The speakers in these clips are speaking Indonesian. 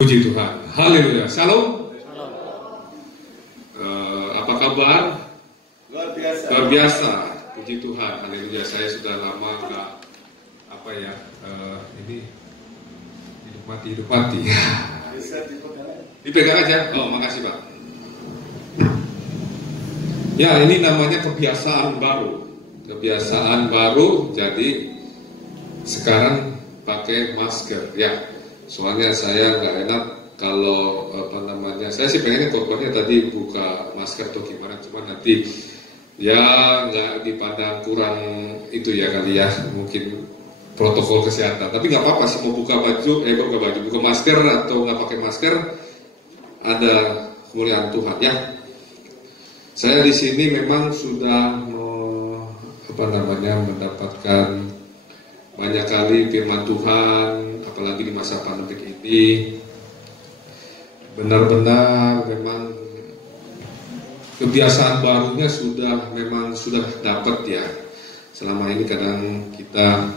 Puji Tuhan, haleluya, shalom. Apa kabar? Luar biasa. Luar biasa, puji Tuhan, haleluya. Saya sudah lama nggak ini hidup mati. Bisa dipegang. Dipegang aja. Oh, makasih Pak. Ya, ini namanya kebiasaan baru. Kebiasaan baru, jadi sekarang pakai masker, ya. Soalnya saya nggak enak kalau saya sih pengennya pokoknya tadi buka masker atau gimana, cuma nanti ya nggak dipandang kurang itu ya kali ya, mungkin protokol kesehatan. Tapi nggak apa-apa sih mau buka masker atau nggak pakai masker, ada kemuliaan Tuhan ya. Saya di sini memang sudah mendapatkan banyak kali firman Tuhan, apalagi di masa pandemi ini. Benar-benar memang kebiasaan barunya sudah dapat ya. Selama ini kadang kita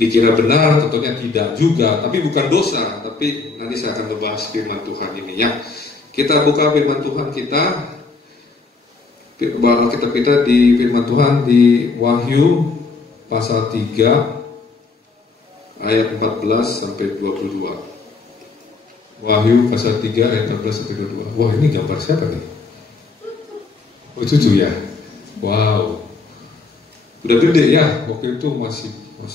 dikira benar, tentunya tidak juga, tapi bukan dosa. Tapi nanti saya akan membahas firman Tuhan ini ya. Kita buka firman Tuhan kita di firman Tuhan di Wahyu pasal 3 ayat 14 sampai 22. Wahyu pasal 3 ayat 14 sampai 22. Wah, ini gambar siapa nih? Oh, cucu ya. Wow. Udah gede ya. Waktu itu masih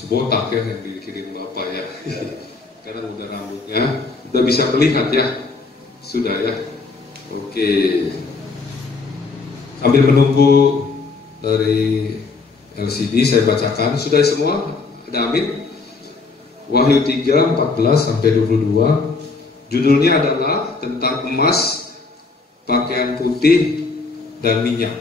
botak ya yang dikirim Bapak ya. Karena udah rambutnya udah bisa melihat ya. Sudah ya. Oke. Sambil menunggu dari LCD saya bacakan. Sudah semua? Ada amin? Wahyu 3, 14 sampai 22. Judulnya adalah tentang emas, pakaian putih, dan minyak.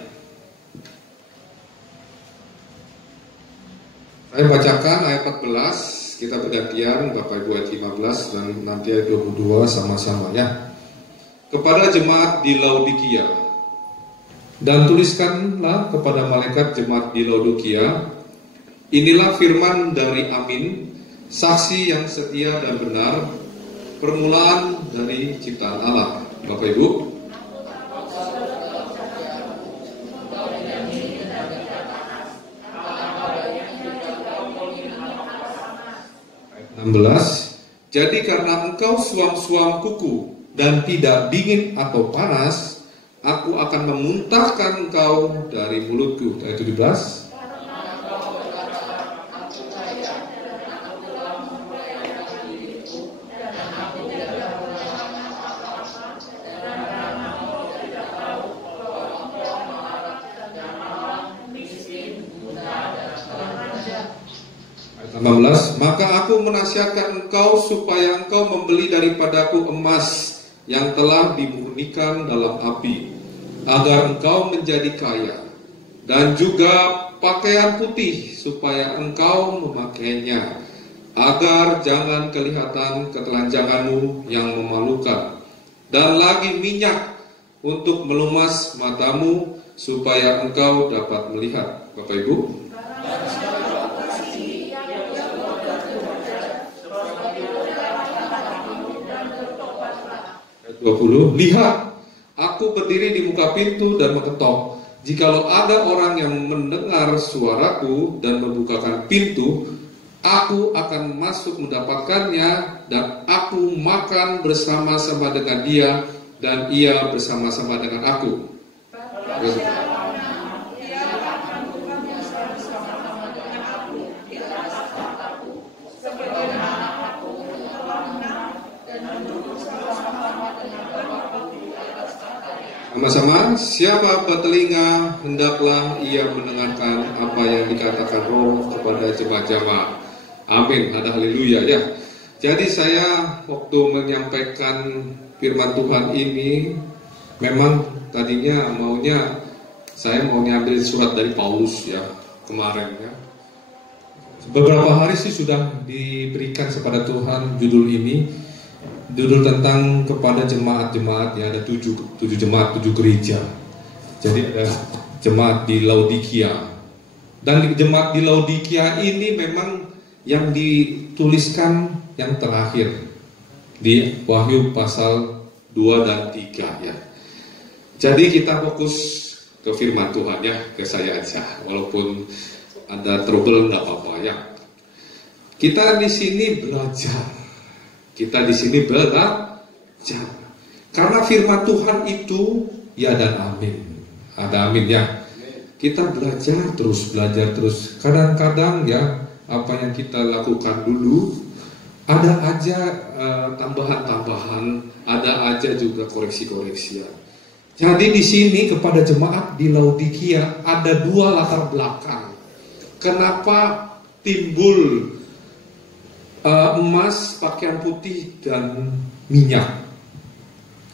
Saya bacakan ayat 14, kita bergantian, Bapak Ibu ayat 15 dan nanti ayat 22 sama-sama ya. Kepada jemaat di Laodikia. Dan tuliskanlah kepada malaikat jemaat di Laodikia, inilah firman dari Amin, saksi yang setia dan benar, permulaan dari ciptaan Allah. Bapak Ibu, ayat 16. Jadi karena engkau suam-suam kuku dan tidak dingin atau panas, aku akan memuntahkan engkau dari mulutku. Ayat 17. Ayat 18. Maka aku menasihatkan engkau supaya engkau membeli daripadaku emas yang telah dimurnikan dalam api, agar engkau menjadi kaya, dan juga pakaian putih supaya engkau memakainya, agar jangan kelihatan ketelanjanganmu yang memalukan, dan lagi minyak untuk melumas matamu supaya engkau dapat melihat. Bapak Ibu, ayat 20. Lihat, aku berdiri di muka pintu dan mengetok. Jikalau ada orang yang mendengar suaraku dan membukakan pintu, aku akan masuk mendapatkannya, dan aku makan bersama-sama dengan dia, dan ia bersama-sama dengan aku. Sama-sama, siapa bertelinga hendaklah ia mendengarkan apa yang dikatakan Roh kepada jemaat-jemaat. Amin, ada haleluya ya. Jadi saya waktu menyampaikan firman Tuhan ini, memang tadinya saya mau ambil surat dari Paulus ya kemarin ya. Beberapa hari sih sudah diberikan kepada Tuhan judul ini. Judul tentang kepada jemaat-jemaat ya, ada 7 jemaat, 7 gereja. Jadi ada jemaat di Laodikia. Dan di jemaat di Laodikia ini memang yang dituliskan yang terakhir. di Wahyu pasal 2 dan 3 ya. Jadi kita fokus ke firman Tuhan ya, ke saya aja. Walaupun ada trouble nggak apa-apa ya. Kita di sini belajar. Kita di sini belajar. Karena firman Tuhan itu ya dan amin. Ada amin ya. Kita belajar terus. Kadang-kadang ya apa yang kita lakukan dulu ada aja tambahan-tambahan, ada aja juga koreksi-koreksian. Jadi di sini kepada jemaat di Laodikia ada dua latar belakang. Kenapa timbul emas, pakaian putih dan minyak?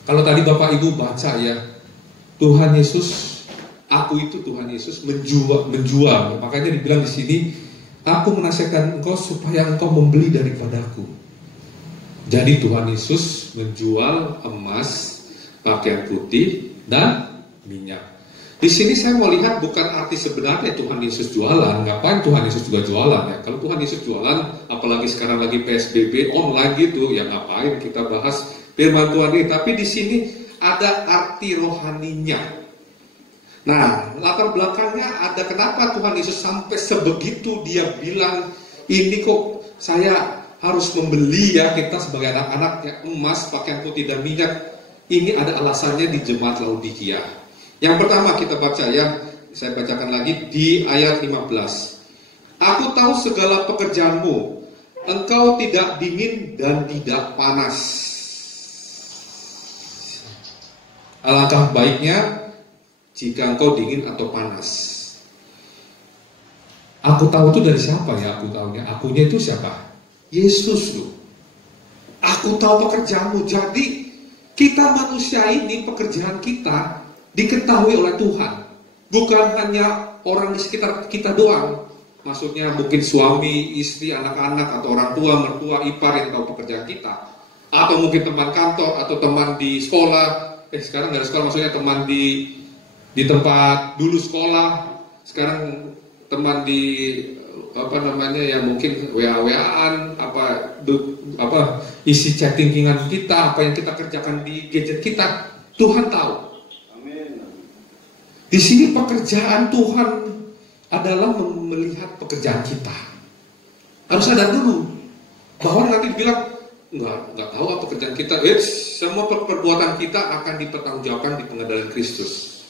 Kalau tadi Bapak Ibu baca ya, Tuhan Yesus, aku itu Tuhan Yesus menjual. Makanya dibilang di sini, aku menasihatkan engkau supaya engkau membeli daripadaku. Jadi Tuhan Yesus menjual emas, pakaian putih, dan minyak. Di sini saya mau lihat bukan arti sebenarnya Tuhan Yesus jualan. Ngapain Tuhan Yesus juga jualan ya? Kalau Tuhan Yesus jualan, apalagi sekarang lagi PSBB online gitu, ya ngapain kita bahas firman Tuhan ini? Tapi di sini ada arti rohaninya. Nah, latar belakangnya ada kenapa Tuhan Yesus sampai sebegitu dia bilang, ini kok saya harus membeli ya, kita sebagai anak-anaknya, emas, pakaian putih dan minyak. Ini ada alasannya di jemaat Laodikia. Yang pertama kita baca ya, saya bacakan lagi di ayat 15. Aku tahu segala pekerjaanmu, engkau tidak dingin dan tidak panas. Alangkah baiknya jika engkau dingin atau panas. Aku tahu itu dari siapa ya? Aku tahunya. Akunya itu siapa? Yesus loh. Aku tahu pekerjaanmu. Jadi kita manusia ini, pekerjaan kita diketahui oleh Tuhan. Bukan hanya orang di sekitar kita doang. Maksudnya mungkin suami, istri, anak-anak, atau orang tua, mertua, ipar yang tahu pekerjaan kita. Atau mungkin teman kantor, atau teman di sekolah. Sekarang nggak ada sekolah, maksudnya teman di tempat dulu sekolah. Sekarang teman di ya mungkin WA-WA-an, isi chattingan kita, apa yang kita kerjakan di gadget kita, Tuhan tahu. Amin. Di sini pekerjaan Tuhan adalah melihat pekerjaan kita. Harus sadar dulu bahwa nanti dibilang nggak tahu apa pekerjaan kita. Semua perbuatan kita akan dipertanggungjawabkan di pengadilan Kristus.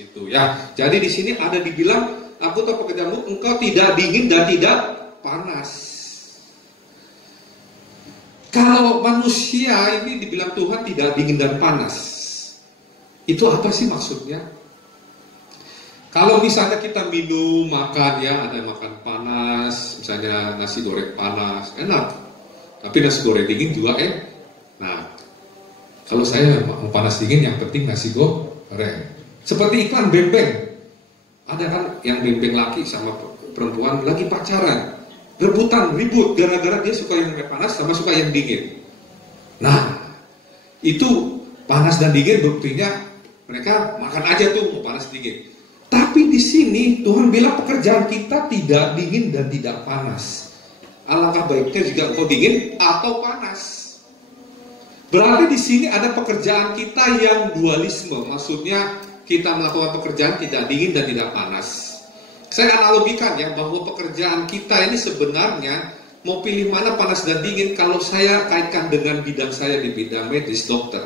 Itu ya. Jadi di sini ada dibilang, aku tahu pekerjaanmu, engkau tidak dingin dan tidak panas. Kalau manusia ini dibilang Tuhan tidak dingin dan panas, itu apa sih maksudnya? Kalau misalnya kita minum, makan ya, ada makan panas, misalnya nasi goreng panas, enak. Tapi nasi goreng dingin juga Nah, kalau saya mau panas dingin, yang penting nasi goreng. Seperti iklan bembeng. Ada kan yang bembeng laki sama perempuan lagi pacaran, rebutan, ribut, gara-gara dia suka yang panas sama suka yang dingin. Nah, itu panas dan dingin buktinya mereka makan aja tuh mau panas dingin. Tapi di sini Tuhan bilang pekerjaan kita tidak dingin dan tidak panas. Alangkah baiknya jika engkau dingin atau panas. Berarti di sini ada pekerjaan kita yang dualisme, maksudnya kita melakukan pekerjaan tidak dingin dan tidak panas. Saya analogikan ya, bahwa pekerjaan kita ini sebenarnya mau pilih mana panas dan dingin. Kalau saya kaitkan dengan bidang saya di bidang medis, dokter,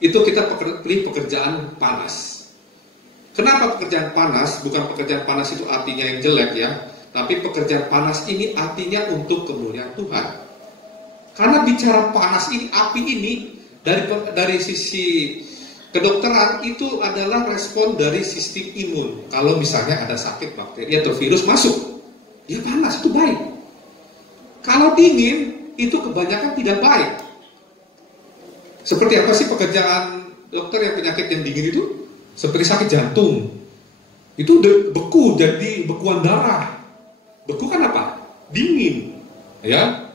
itu kita pilih pekerjaan panas. Kenapa pekerjaan panas? Bukan pekerjaan panas itu artinya yang jelek ya, tapi pekerjaan panas ini artinya untuk kemuliaan Tuhan. Karena bicara panas ini, api ini, dari sisi kedokteran itu adalah respon dari sistem imun. Kalau misalnya ada sakit bakteri atau virus masuk, ya panas itu baik. Kalau dingin itu kebanyakan tidak baik. Seperti apa sih pekerjaan dokter yang penyakit yang dingin itu? Seperti sakit jantung, itu beku, jadi bekuan darah. Beku kan apa? Dingin, ya.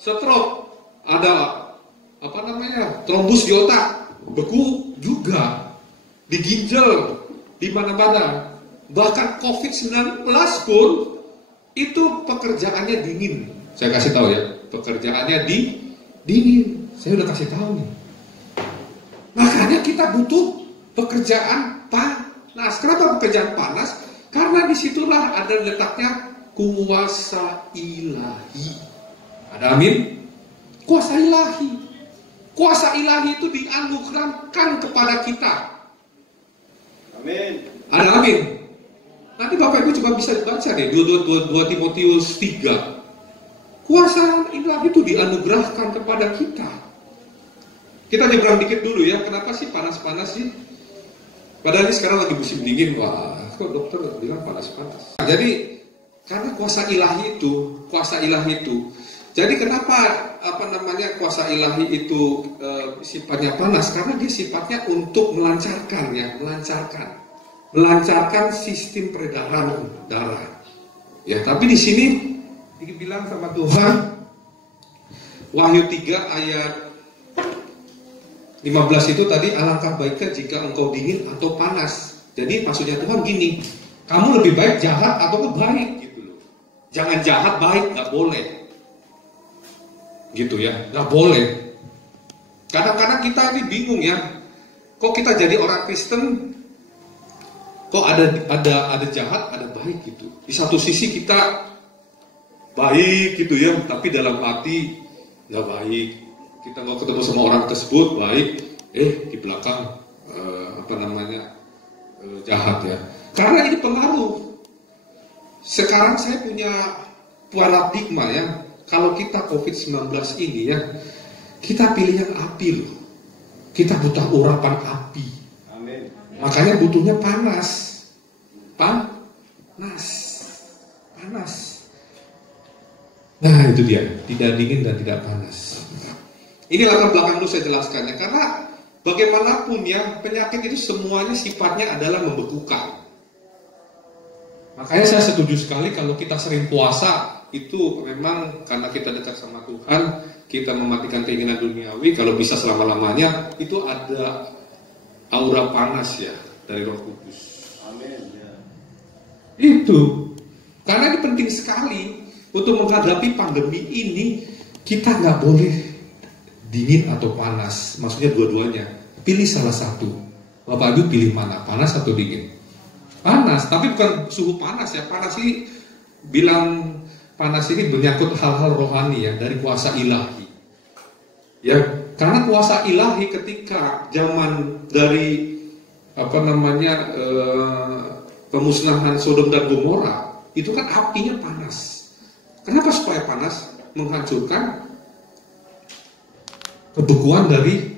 Stroke, ada trombus di otak, beku juga. Di ginjal, di mana-mana. Bahkan COVID-19 pun itu pekerjaannya dingin. Saya kasih tahu ya, pekerjaannya dingin. Saya udah kasih tahu nih. Makanya kita butuh pekerjaan panas. Kenapa pekerjaan panas? Karena disitulah ada letaknya kuasa ilahi. Ada amin? Kuasa ilahi. Kuasa ilahi itu dianugerahkan kepada kita. Amin. Ada amin? Nanti Bapak Ibu coba bisa dibaca deh 2 Timotius 3. Kuasa ilahi itu dianugerahkan kepada kita. Kita nyebrang dikit dulu ya. Kenapa sih panas-panas sih? Padahal ini sekarang lagi musim dingin. Wah, kok dokter bilang panas-panas. Nah, jadi karena kuasa ilahi itu. Jadi kenapa kuasa ilahi itu sifatnya panas? Karena dia sifatnya untuk melancarkan sistem peredaran darah. Ya, tapi di sini dibilang sama Tuhan, Wahyu 3 ayat 15 itu tadi, alangkah baiknya jika engkau dingin atau panas. Jadi maksudnya Tuhan gini, kamu lebih baik jahat atau baik gitu loh. Jangan jahat baik, nggak boleh. Gitu ya, nggak boleh. Kadang-kadang kita ini bingung ya, kok kita jadi orang Kristen, kok ada jahat, ada baik gitu. Di satu sisi kita baik gitu ya, tapi dalam hati nggak baik. Kita mau ketemu sama orang tersebut baik, di belakang jahat ya. Karena ini pengaruh. Sekarang saya punya paradigma ya, kalau kita COVID-19 ini ya, kita pilih yang api loh. Kita butuh urapan api. Amin. Makanya butuhnya panas. Nah itu dia, tidak dingin dan tidak panas. Ini latar belakang dulu saya jelaskannya. Karena bagaimanapun ya, penyakit itu semuanya sifatnya adalah membekukan. Makanya saya setuju sekali kalau kita sering puasa, itu memang karena kita dekat sama Tuhan, kita mematikan keinginan duniawi. Kalau bisa selama-lamanya, itu ada aura panas ya dari Roh Kudus. Amin. Ya. Itu karena ini penting sekali untuk menghadapi pandemi ini. Kita nggak boleh dingin atau panas, maksudnya dua-duanya. Pilih salah satu. Bapak Ibu pilih mana, panas atau dingin? Panas, tapi bukan suhu panas ya. Panas ini panas ini menyangkut hal-hal rohani ya, dari kuasa ilahi. Ya, karena kuasa ilahi ketika zaman dari pemusnahan Sodom dan Gomora, itu kan apinya panas. Kenapa supaya panas? Menghancurkan kebekuan dari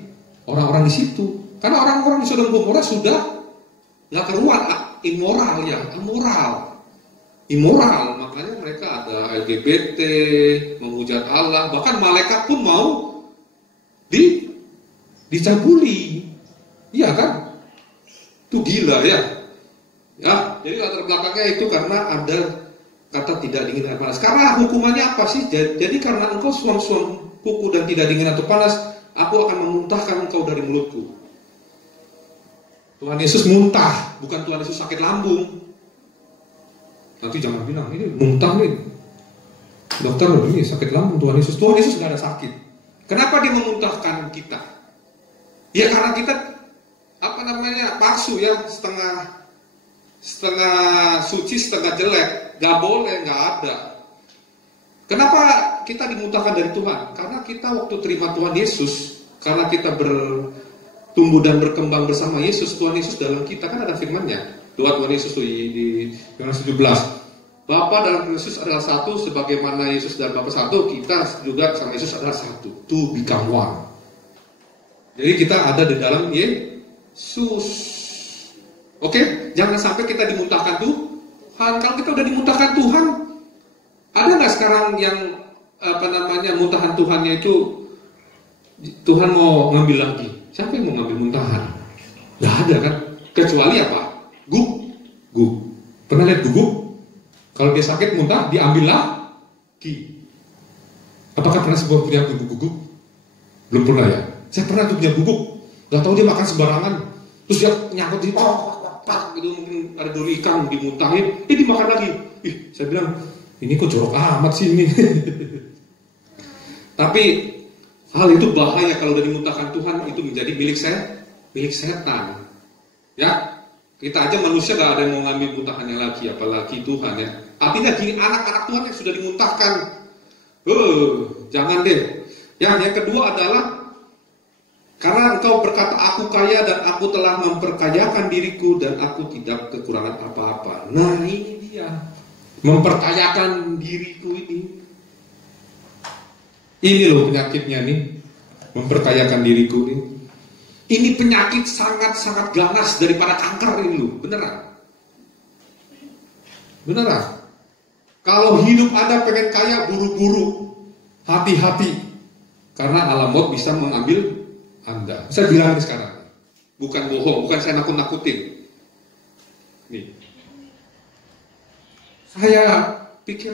orang-orang di situ. Karena orang-orang di Sodom dan Gomora sudah nggak keruan, immoral. Makanya mereka ada LGBT, menghujat Allah, bahkan malaikat pun mau dicabuli. Iya kan? Itu gila ya. Ya, jadi latar belakangnya itu karena ada kata tidak dingin dan panas. Karena hukumannya apa sih? Jadi karena engkau suam-suam kuku dan tidak dingin atau panas, aku akan memuntahkan engkau dari mulutku. Tuhan Yesus muntah, bukan Tuhan Yesus sakit lambung. Nanti jangan bilang, ini muntah nih. Dokter, ini sakit lambung Tuhan Yesus. Tuhan Yesus gak ada sakit. Kenapa dia memuntahkan kita? Ya karena kita, palsu ya, setengah suci, setengah jelek. Gak boleh, gak ada. Kenapa kita dimuntahkan dari Tuhan? Karena kita waktu terima Tuhan Yesus, karena kita bertumbuh dan berkembang bersama Yesus, Tuhan Yesus dalam kita, kan ada firman-Nya. Doa Tuhan Yesus di Yohanes 17. Bapa dalam Yesus adalah satu, sebagaimana Yesus dan Bapa satu, kita juga sama Yesus adalah satu. To become one. Jadi kita ada di dalam Yesus. Oke? Jangan sampai kita dimuntahkan Tuhan. Kalau kita udah dimuntahkan Tuhan, ada nggak sekarang yang muntahan Tuhannya itu Tuhan mau ngambil lagi? Siapa yang mau ngambil muntahan? Nggak ada kan? Kecuali apa? Guguk. Pernah lihat guguk? Kalau dia sakit muntah, diambil lagi. Apakah pernah sebuah punya guguk? Belum pernah ya? Saya pernah tuh punya guguk. Gak tahu dia makan sembarangan. Terus dia nyangkut di gitu, mungkin ada dulu ikan dimuntahin, dimakan lagi. Saya bilang, ini kok jorok amat sih ini. Tapi Hal itu bahaya kalau udah dimuntahkan Tuhan, itu menjadi milik setan. Ya, kita aja manusia gak ada yang mau ngambil muntahannya lagi, apalagi Tuhan ya. Artinya gini, anak-anak Tuhan yang sudah dimuntahkan, jangan deh. Yang kedua adalah, karena engkau berkata aku kaya dan aku telah memperkayakan diriku dan aku tidak kekurangan apa-apa. Nah ini dia, memperkayakan diriku ini. Ini loh penyakitnya nih, memperkayakan diriku ini. Ini penyakit sangat-sangat ganas daripada kanker ini loh, beneran. Beneran. Kalau hidup Anda pengen kaya, buru-buru, hati-hati. Karena alam maut bisa mengambil Anda. Saya bilang ini sekarang, bukan bohong, bukan saya nakut-nakutin. Nih, saya pikir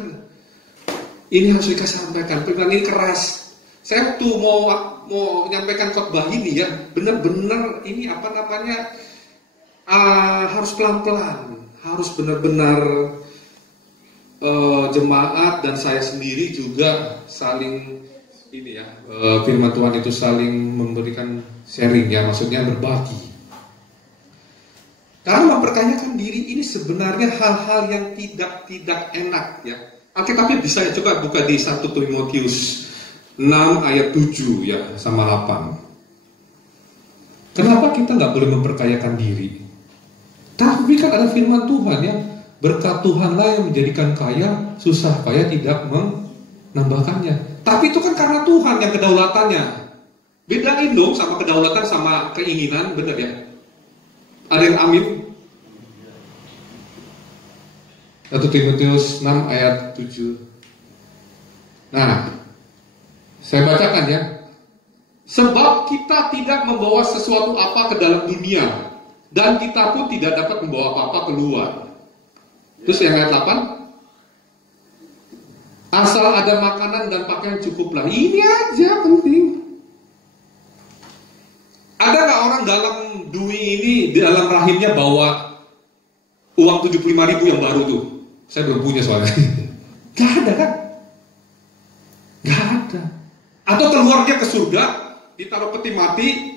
ini harus dikasih sampaikan. Firman ini keras. Saya tuh mau menyampaikan khotbah ini ya, benar-benar ini apa namanya, harus pelan-pelan, harus benar-benar jemaat dan saya sendiri juga saling ini ya, firman Tuhan itu saling memberikan sharing ya, maksudnya berbagi. Karena mempertanyakan diri ini sebenarnya hal-hal yang tidak enak ya. Alkitabnya bisa ya, coba buka di 1 Timotius 6 ayat 7 ya sama 8. Kenapa kita nggak boleh memperkayakan diri? Tapi kan ada firman Tuhan ya, berkat Tuhanlah yang menjadikan kaya, susah payah tidak menambahkannya. Tapi itu kan karena Tuhan yang kedaulatannya. Bedain dong sama kedaulatan sama keinginan, benar ya? Ada yang amin? 1 Timotius 6 ayat 7. Nah, saya bacakan ya. Sebab kita tidak membawa sesuatu apa ke dalam dunia, dan kita pun tidak dapat membawa apa-apa keluar. Terus yang ayat 8, asal ada makanan dan pakaian cukuplah. Ini aja penting. Ada gak orang dalam Dwi ini, di dalam rahimnya bawa uang 75.000 yang baru tuh? Saya belum punya soalnya. Gak ada kan? Gak ada. Atau keluarnya ke surga, ditaruh peti mati,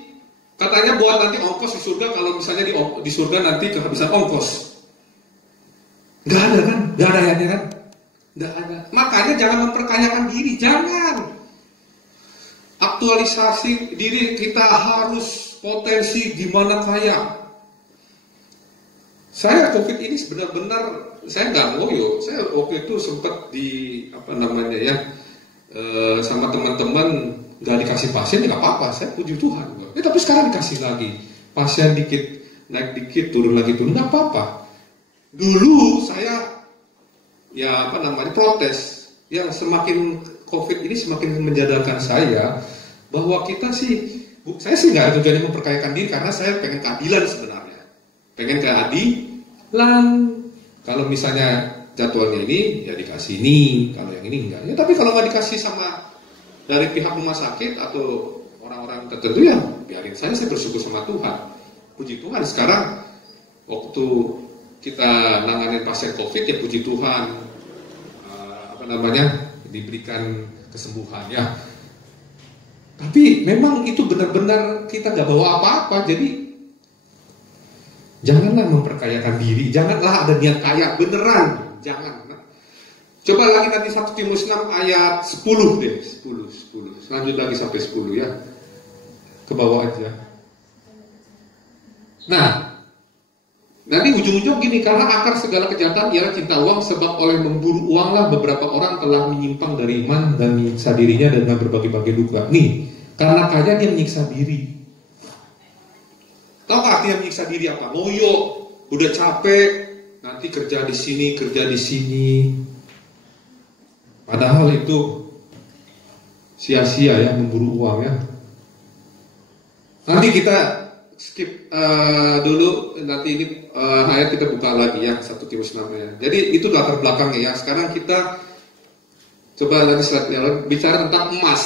katanya buat nanti ongkos di surga, kalau misalnya di surga nanti kehabisan ongkos. Gak ada kan? Gak ada ya kan? Gak ada. Makanya jangan memperkayakan diri, jangan. Aktualisasi diri kita harus potensi gimana kaya. Saya COVID ini benar-benar, saya nggak ngoyo. Saya waktu itu sempat sama teman-teman nggak dikasih pasien, nggak apa-apa, saya puji Tuhan. Tapi sekarang dikasih lagi, pasien dikit, naik dikit, turun lagi, nggak apa-apa. Dulu saya protes, yang semakin COVID ini semakin menjadarkan saya bahwa kita saya sih nggak tujuannya memperkayakan diri, karena saya pengen keadilan sebenarnya, pengen keadilan. Kalau misalnya jadwalnya ini ya dikasih ini, kalau yang ini enggak. Ya tapi kalau nggak dikasih sama dari pihak rumah sakit atau orang-orang tertentu ya biarin saya bersyukur sama Tuhan. Puji Tuhan sekarang waktu kita nanganin pasien COVID ya puji Tuhan diberikan kesembuhan ya. Tapi memang itu benar-benar kita nggak bawa apa-apa, jadi janganlah memperkayakan diri, janganlah ada niat kaya beneran. Jangan. Coba lagi nanti 1 Timotius 6 ayat 10 deh, 10. Lanjut lagi sampai 10 ya. Ke bawah aja. Nah, nanti ujung-ujung gini, karena akar segala kejahatan ialah cinta uang, sebab oleh memburu uanglah beberapa orang telah menyimpang dari iman dan menyiksa dirinya dengan berbagai-bagai duka. Nih, karena kaya dia menyiksa diri. Tahu gak artinya menyiksa diri apa? Ngoyo, udah capek, nanti kerja di sini. Padahal itu sia-sia ya, memburu uang ya. Nanti kita skip dulu, nanti ini ayat kita buka lagi ya, 1 Timotius 6 ya. Jadi itu latar belakangnya ya. Sekarang kita coba nanti slide-nya bicara tentang emas.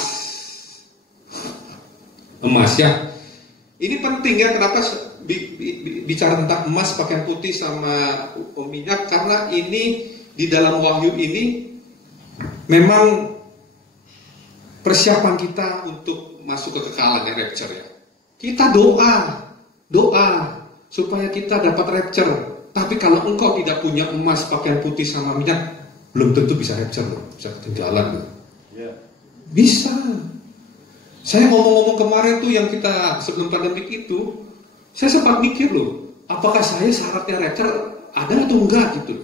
Emas ya. Ini penting ya, kenapa bicara tentang emas, pakaian putih sama minyak, karena ini di dalam Wahyu ini memang persiapan kita untuk masuk ke kekekalan ya, rapture ya. Kita doa supaya kita dapat rapture. Tapi kalau engkau tidak punya emas, pakaian putih sama minyak, belum tentu bisa rapture loh, bisa ketinggalan loh. Yeah. Bisa. Saya ngomong-ngomong kemarin tuh yang kita sebelum pandemik itu, saya sempat mikir loh, apakah saya syaratnya rapture ada atau enggak gitu.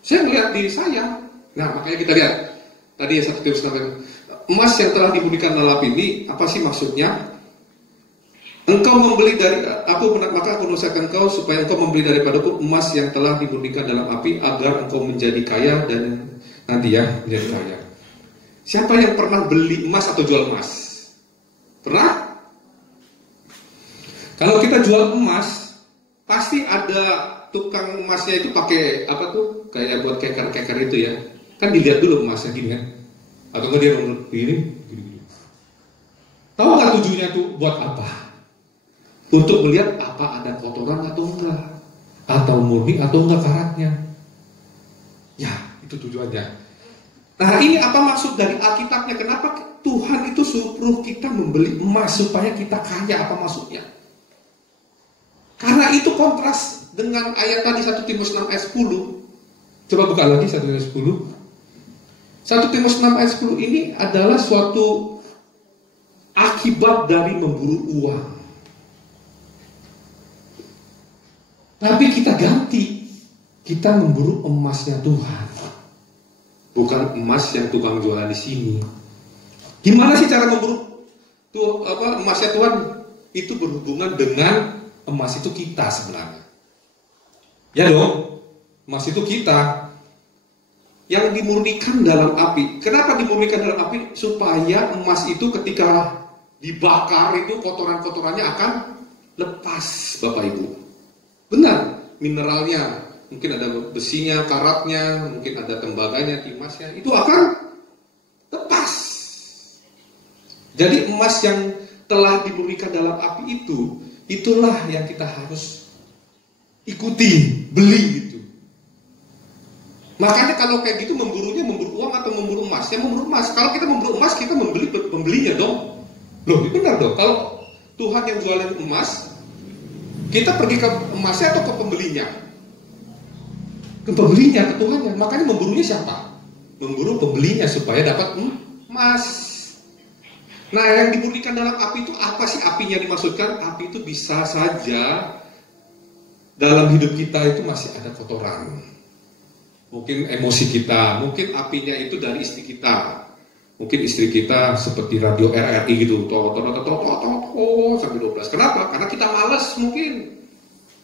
Saya melihat diri saya. Nah makanya kita lihat tadi 1 Timotius 6, emas yang telah dimurnikan dalam api ini apa sih maksudnya? Engkau membeli dari maka aku nasihatkan engkau supaya engkau membeli daripadaku emas yang telah dimurnikan dalam api agar engkau menjadi kaya dan nanti ya menjadi kaya. Siapa yang pernah beli emas atau jual emas? Pernah? Kalau kita jual emas, pasti ada tukang emasnya itu pakai apa tuh? Kayak buat keker-keker itu ya. Kan dilihat dulu emasnya gini kan. Atau enggak dia gini. Tahu nggak tujuannya tuh buat apa? Untuk melihat apa ada kotoran atau enggak, atau murni atau enggak karatnya. Ya, itu tujuannya. Nah, ini apa maksud dari Alkitabnya? Kenapa Tuhan itu suruh kita membeli emas supaya kita kaya? Apa maksudnya? Karena itu kontras dengan ayat tadi 1 Timotius 6 ayat 10. Coba buka lagi 1 Timotius 10. 1 Timotius 6 ayat 10 ini adalah suatu akibat dari memburu uang. Tapi kita ganti, kita memburu emasnya Tuhan, bukan emas yang tukang jualan di sini. Gimana sih cara memburu emasnya Tuhan? Itu berhubungan dengan emas itu kita sebenarnya. Ya dong, emas itu kita yang dimurnikan dalam api. Kenapa dimurnikan dalam api? Supaya emas itu ketika dibakar itu kotoran-kotorannya akan lepas, Bapak Ibu. Benar, mineralnya, mungkin ada besinya, karatnya, mungkin ada tembaganya, timasnya, itu akan lepas. Jadi emas yang telah dimurnikan dalam api itu, itulah yang kita harus ikuti, beli gitu. Makanya kalau kayak gitu memburu uang atau memburu emas? Ya memburu emas. Kalau kita memburu emas, kita membelinya dong. Loh, benar dong. Kalau Tuhan yang jualin emas, kita pergi ke emasnya atau ke pembelinya? Ke pembelinya, ke Tuhannya. Makanya memburunya siapa? Memburu pembelinya supaya dapat emas. Nah, yang dimurnikan dalam api itu apa sih apinya dimaksudkan? Api itu bisa saja dalam hidup kita itu masih ada kotoran. Mungkin emosi kita, mungkin apinya itu dari istri kita. Mungkin istri kita seperti radio RRI gitu, sampai 12. Kenapa? Karena kita malas mungkin.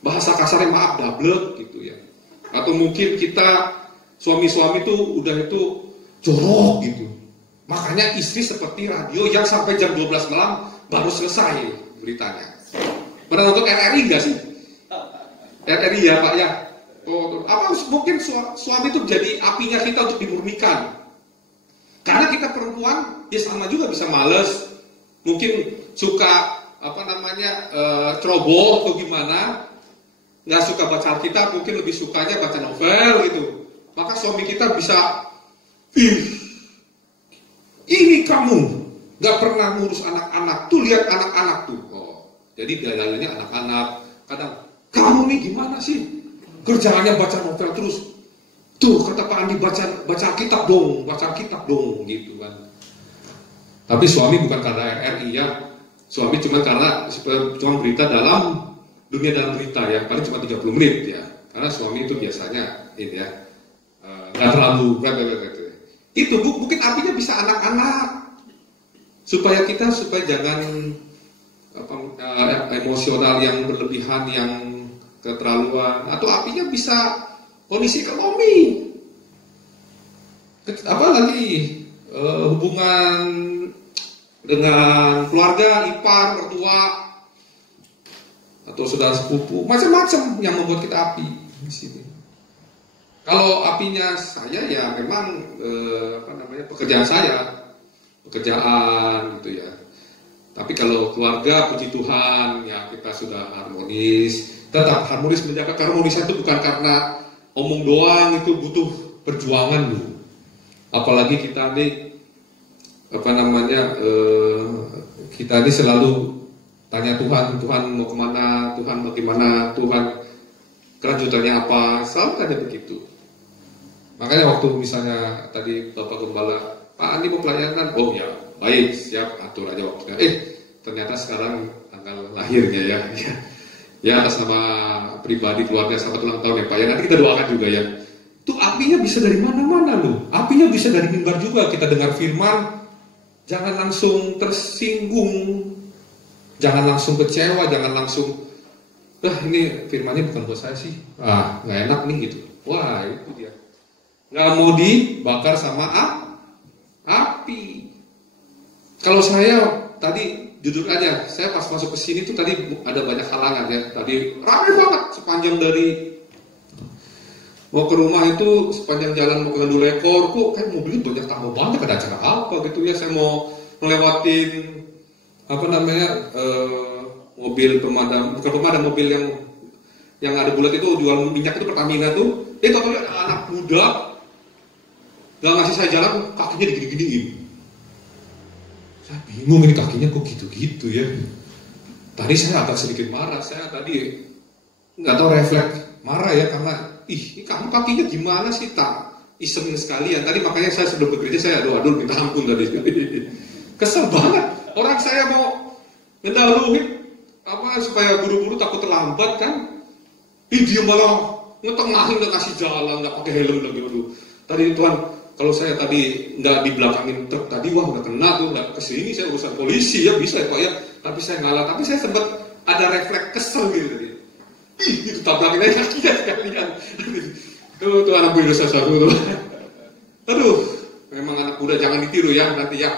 Bahasa kasarnya maaf dablek gitu ya. Atau mungkin kita suami-suami tuh udah itu jorok gitu. Makanya istri seperti radio yang sampai jam 12 malam baru selesai beritanya. Pernah nonton RRI enggak sih? RRI ya Pak ya. Oh, apa mungkin suami itu jadi apinya kita untuk dimurnikan. Karena kita perempuan, ya sama juga bisa males, mungkin suka ceroboh atau gimana, nggak suka baca Alkitab, mungkin lebih sukanya baca novel gitu. Maka suami kita bisa, ini kamu nggak pernah ngurus anak-anak, tuh lihat anak-anak tuh. Oh, jadi dalilnya anak-anak. Kadang kamu nih gimana sih? Kerjaannya baca novel terus. Tuh kata Pak Andi baca kitab dong gitu kan. Tapi suami bukan karena RRI ya. Suami cuma berita dalam berita ya. Paling cuma 30 menit ya. Karena suami itu biasanya ini ya. Nggak terlalu itu mungkin apinya bisa anak-anak. Supaya jangan emosional yang berlebihan, yang keterlaluan, atau apinya bisa kondisi ekonomi, apalagi hubungan dengan keluarga, ipar, mertua, atau saudara sepupu, macam-macam yang membuat kita api di sini. Kalau apinya saya ya memang pekerjaan gitu ya. Tapi kalau keluarga, puji Tuhan, ya kita sudah harmonis. Tetap harmonis, menjaga keharmonisan itu bukan karena omong doang, itu butuh perjuangan dulu. Apalagi kita nih kita ini selalu tanya Tuhan, Tuhan mau kemana, Tuhan bagaimana, Tuhan kelanjutannya apa, selalu tanya begitu. Makanya waktu misalnya tadi Bapak Gembala, Pak Andi mau pelayanan, oh ya baik, siap, atur aja waktunya. Ternyata sekarang tanggal lahirnya ya atas nama pribadi keluarga selamat ulang tahun ya Pak, ya nanti kita doakan juga ya. Itu apinya bisa dari mana-mana loh, apinya bisa dari mimbar juga, kita dengar firman, jangan langsung tersinggung, jangan langsung kecewa, jangan langsung, ini firmannya bukan buat saya sih, nggak enak nih gitu. Wah itu dia, nggak mau dibakar sama api. Kalau saya tadi jujur aja, saya pas masuk ke sini tuh tadi ada banyak halangan ya. Tadi ramai banget sepanjang dari mau ke rumah itu, sepanjang jalan mau ke Gandul Ekor, kok kan mobilnya banyak tambah banyak, ada acara apa gitu ya. Saya mau ngelewatin mobil pemadam, bukan pemadam, mobil yang ada bulat itu jual minyak itu Pertamina tuh. Kalau ada anak muda nggak ngasih saya jalan, kakinya digini-giniin. Saya bingung ini kakinya kok gitu-gitu ya. Tadi saya agak sedikit marah, saya tadi nggak tahu refleks marah ya, karena ini kamu kakinya gimana sih, tak iseng sekalian. Tadi makanya saya sebelum bekerja saya aduh minta ampun tadi. Kesel banget, orang saya mau ngedahuluin supaya buru-buru takut terlambat kan. Dia malah ngetengahnya nggak kasih jalan, nggak pakai helm lagi dulu. Tadi Tuhan, kalau saya tadi nggak di belakangin truk tadi, wah nggak kena tuh, nggak kesini saya urusan polisi ya bisa ya Pak ya. Tapi saya ngalah, tapi saya sempat ada refleks kesel gitu tadi. Itu tabrakin aja kakinya sekalian. Tuh anak muda satu tuh. Aduh, memang anak muda jangan ditiru ya nanti ya.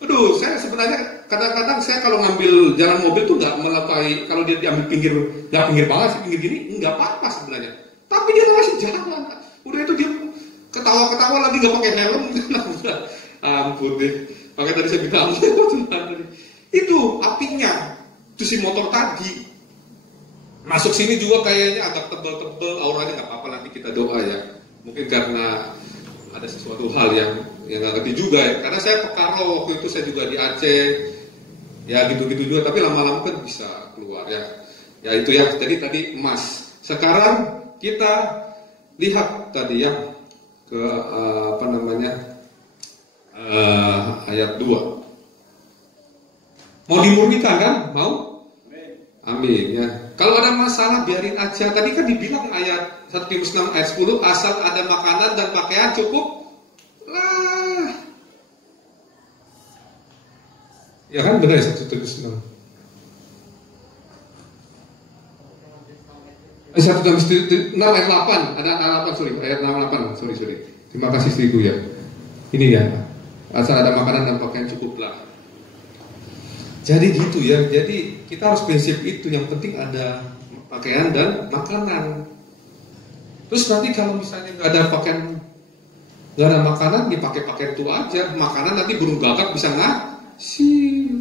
Aduh, saya sebenarnya kadang-kadang saya kalau ngambil jalan mobil tuh nggak melepai, kalau dia diambil pinggir, nggak pinggir banget sih, pinggir gini, nggak apa-apa sebenarnya. Tapi dia masih jalan, udah itu dia ketawa-ketawa lagi nggak pakai helm, ampun deh. Makanya tadi saya bilang, itu apinya, itu si motor tadi masuk sini juga kayaknya agak tebel-tebel, auranya nggak apa-apa, nanti kita doa ya. Mungkin karena ada sesuatu hal yang nggak ngerti juga ya. Karena saya Pekaro waktu itu, saya juga di Aceh, ya gitu-gitu juga. Tapi lama-lama kan bisa keluar ya. Ya itu ya. Jadi tadi emas. Sekarang kita lihat tadi ya ke ayat 2. Mau dimurnikan kan? Mau? Amin ya. Kalau ada masalah biarin aja. Tadi kan dibilang ayat 1 Timotius 6 ayat 10, asal ada makanan dan pakaian cukup lah. Ya kan benar ya 1 Timotius 6. 1 Timotius 6 ayat 8, ada ayat 8, sorry. Terima kasih istriku ya. Ini ya, asal ada makanan dan pakaian cukuplah. Jadi gitu ya, jadi kita harus prinsip itu, yang penting ada pakaian dan makanan. Terus nanti kalau misalnya nggak ada pakaian, nggak ada makanan, dipakai pakaian itu aja. Makanan nanti burung gagak bisa ngasih.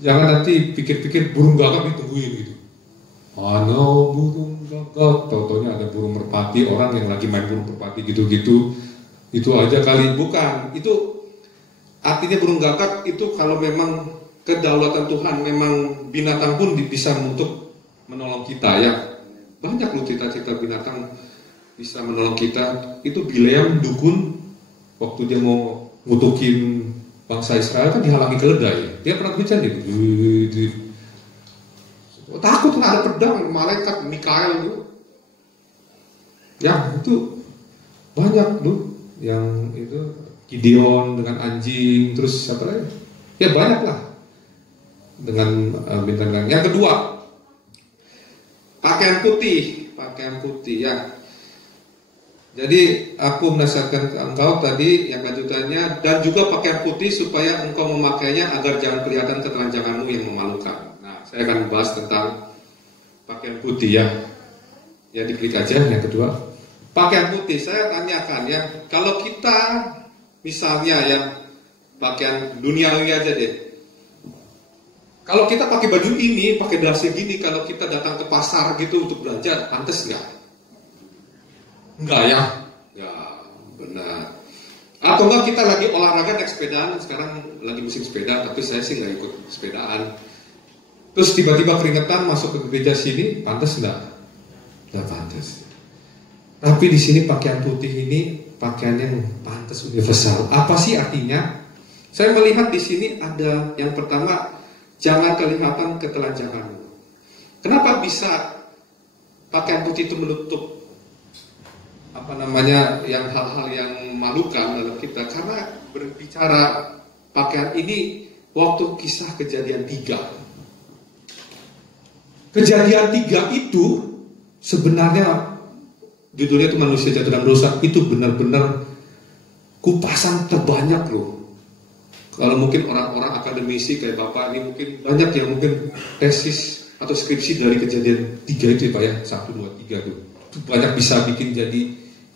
Jangan nanti pikir-pikir burung gagak ditungguin gitu. Mana burung gagak, tau-taunya ada burung merpati, orang yang lagi main burung merpati gitu-gitu. Itu aja kali, bukan. Itu artinya burung gagak itu kalau memang kedaulatan Tuhan, memang binatang pun bisa untuk menolong kita ya. Banyak loh cita-cita binatang bisa menolong kita. Itu Bileam dukun, waktu dia mau ngutukin bangsa Israel kan dihalangi keledai. Dia pernah bicara gitu. Takut kan ada pedang, malaikat Mikael itu. Ya itu banyak loh yang itu. Gideon dengan anjing, terus siapa lagi? Ya banyak lah dengan bintang. Yang kedua, pakaian putih ya. Jadi aku menasihatkan ke engkau tadi yang lanjutannya, dan juga pakaian putih supaya engkau memakainya agar jangan kelihatan ketelanjanganmu yang memalukan. Nah, saya akan bahas tentang pakaian putih ya. Ya diklik aja yang kedua. Pakaian putih, saya tanyakan ya, kalau kita misalnya yang pakaian duniawi aja deh. Kalau kita pakai baju ini, pakai dasi gini, kalau kita datang ke pasar gitu untuk belanja, pantas nggak? Enggak ya? Ya, benar. Atau enggak kita lagi olahraga naik sepedaan, sekarang lagi musim sepeda, tapi saya sih nggak ikut sepedaan. Terus tiba-tiba keringetan masuk ke gereja sini, pantas enggak? Nggak pantas. Tapi di sini pakaian putih ini pakaian yang pantas universal. Apa sih artinya? Saya melihat di sini ada yang pertama, jangan kelihatan ketelanjanganmu. Kenapa bisa pakaian putih itu menutup yang hal-hal yang memalukan dalam kita? Karena berbicara pakaian ini waktu kisah Kejadian 3. Kejadian 3 itu sebenarnya judulnya itu manusia jatuh dalam dosa, itu benar-benar kupasan terbanyak loh. Kalau mungkin orang-orang akademisi kayak Bapak ini mungkin banyak yang mungkin tesis atau skripsi dari Kejadian 3 itu ya Pak ya, 1, 2, 3 tuh. Itu banyak bisa bikin jadi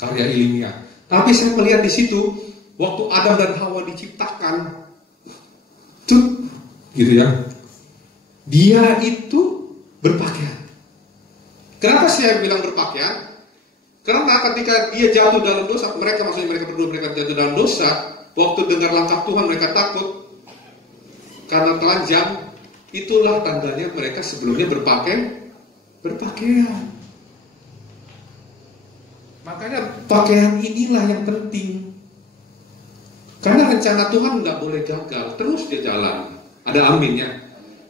karya ilmiah. Tapi saya melihat di situ waktu Adam dan Hawa diciptakan, tuh gitu ya, dia itu berpakaian. Kenapa saya bilang berpakaian? Karena ketika dia jatuh dalam dosa, mereka jatuh dalam dosa, waktu dengar langkah Tuhan mereka takut karena telanjang. Itulah tandanya mereka sebelumnya berpakaian. Makanya pakaian inilah yang penting. Karena rencana Tuhan nggak boleh gagal, terus dia jalan. Ada aminnya.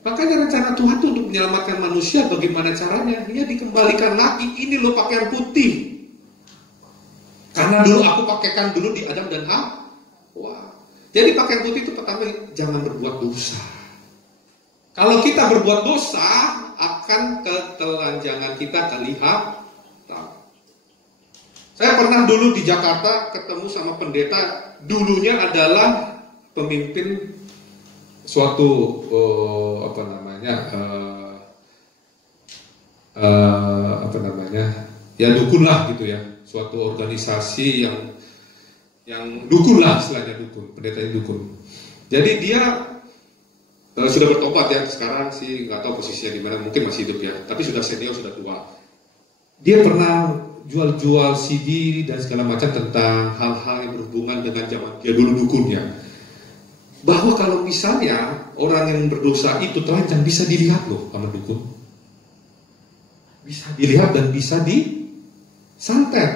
Makanya rencana Tuhan itu untuk menyelamatkan manusia, bagaimana caranya? Dia dikembalikan lagi. Ini loh pakaian putih. Karena dulu aku pakaikan dulu di Adam dan Hawa. Jadi pakaian putih itu pertama, jangan berbuat dosa. Kalau kita berbuat dosa, akan ketelanjangan kita kelihatan. Saya pernah dulu di Jakarta ketemu sama pendeta, dulunya adalah pemimpin suatu ya dukun lah gitu ya, suatu organisasi yang dukun lah, istilahnya dukun, pendetanya dukun. Jadi dia sudah bertobat ya, sekarang sih nggak tahu posisinya di mana, mungkin masih hidup ya, tapi sudah senior, sudah tua. Dia pernah jual-jual CD dan segala macam tentang hal-hal yang berhubungan dengan zaman dia dulu dukunnya. Bahwa kalau misalnya orang yang berdosa itu telanjang, bisa dilihat loh sama dukun. Bisa dilihat dan bisa disantet.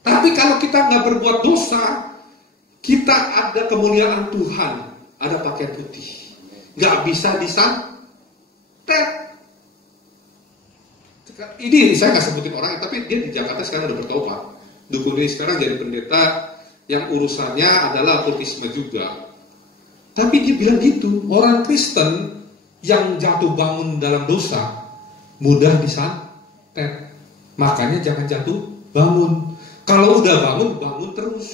Tapi kalau kita nggak berbuat dosa, kita ada kemuliaan Tuhan, ada pakaian putih, nggak bisa disantet. Ini saya nggak sebutin orangnya, tapi dia di Jakarta sekarang udah bertobat. Dukun ini sekarang jadi pendeta yang urusannya adalah autisme juga. Tapi dia bilang gitu, orang Kristen yang jatuh bangun dalam dosa mudah disantet. Makanya jangan jatuh bangun. Kalau udah bangun terus.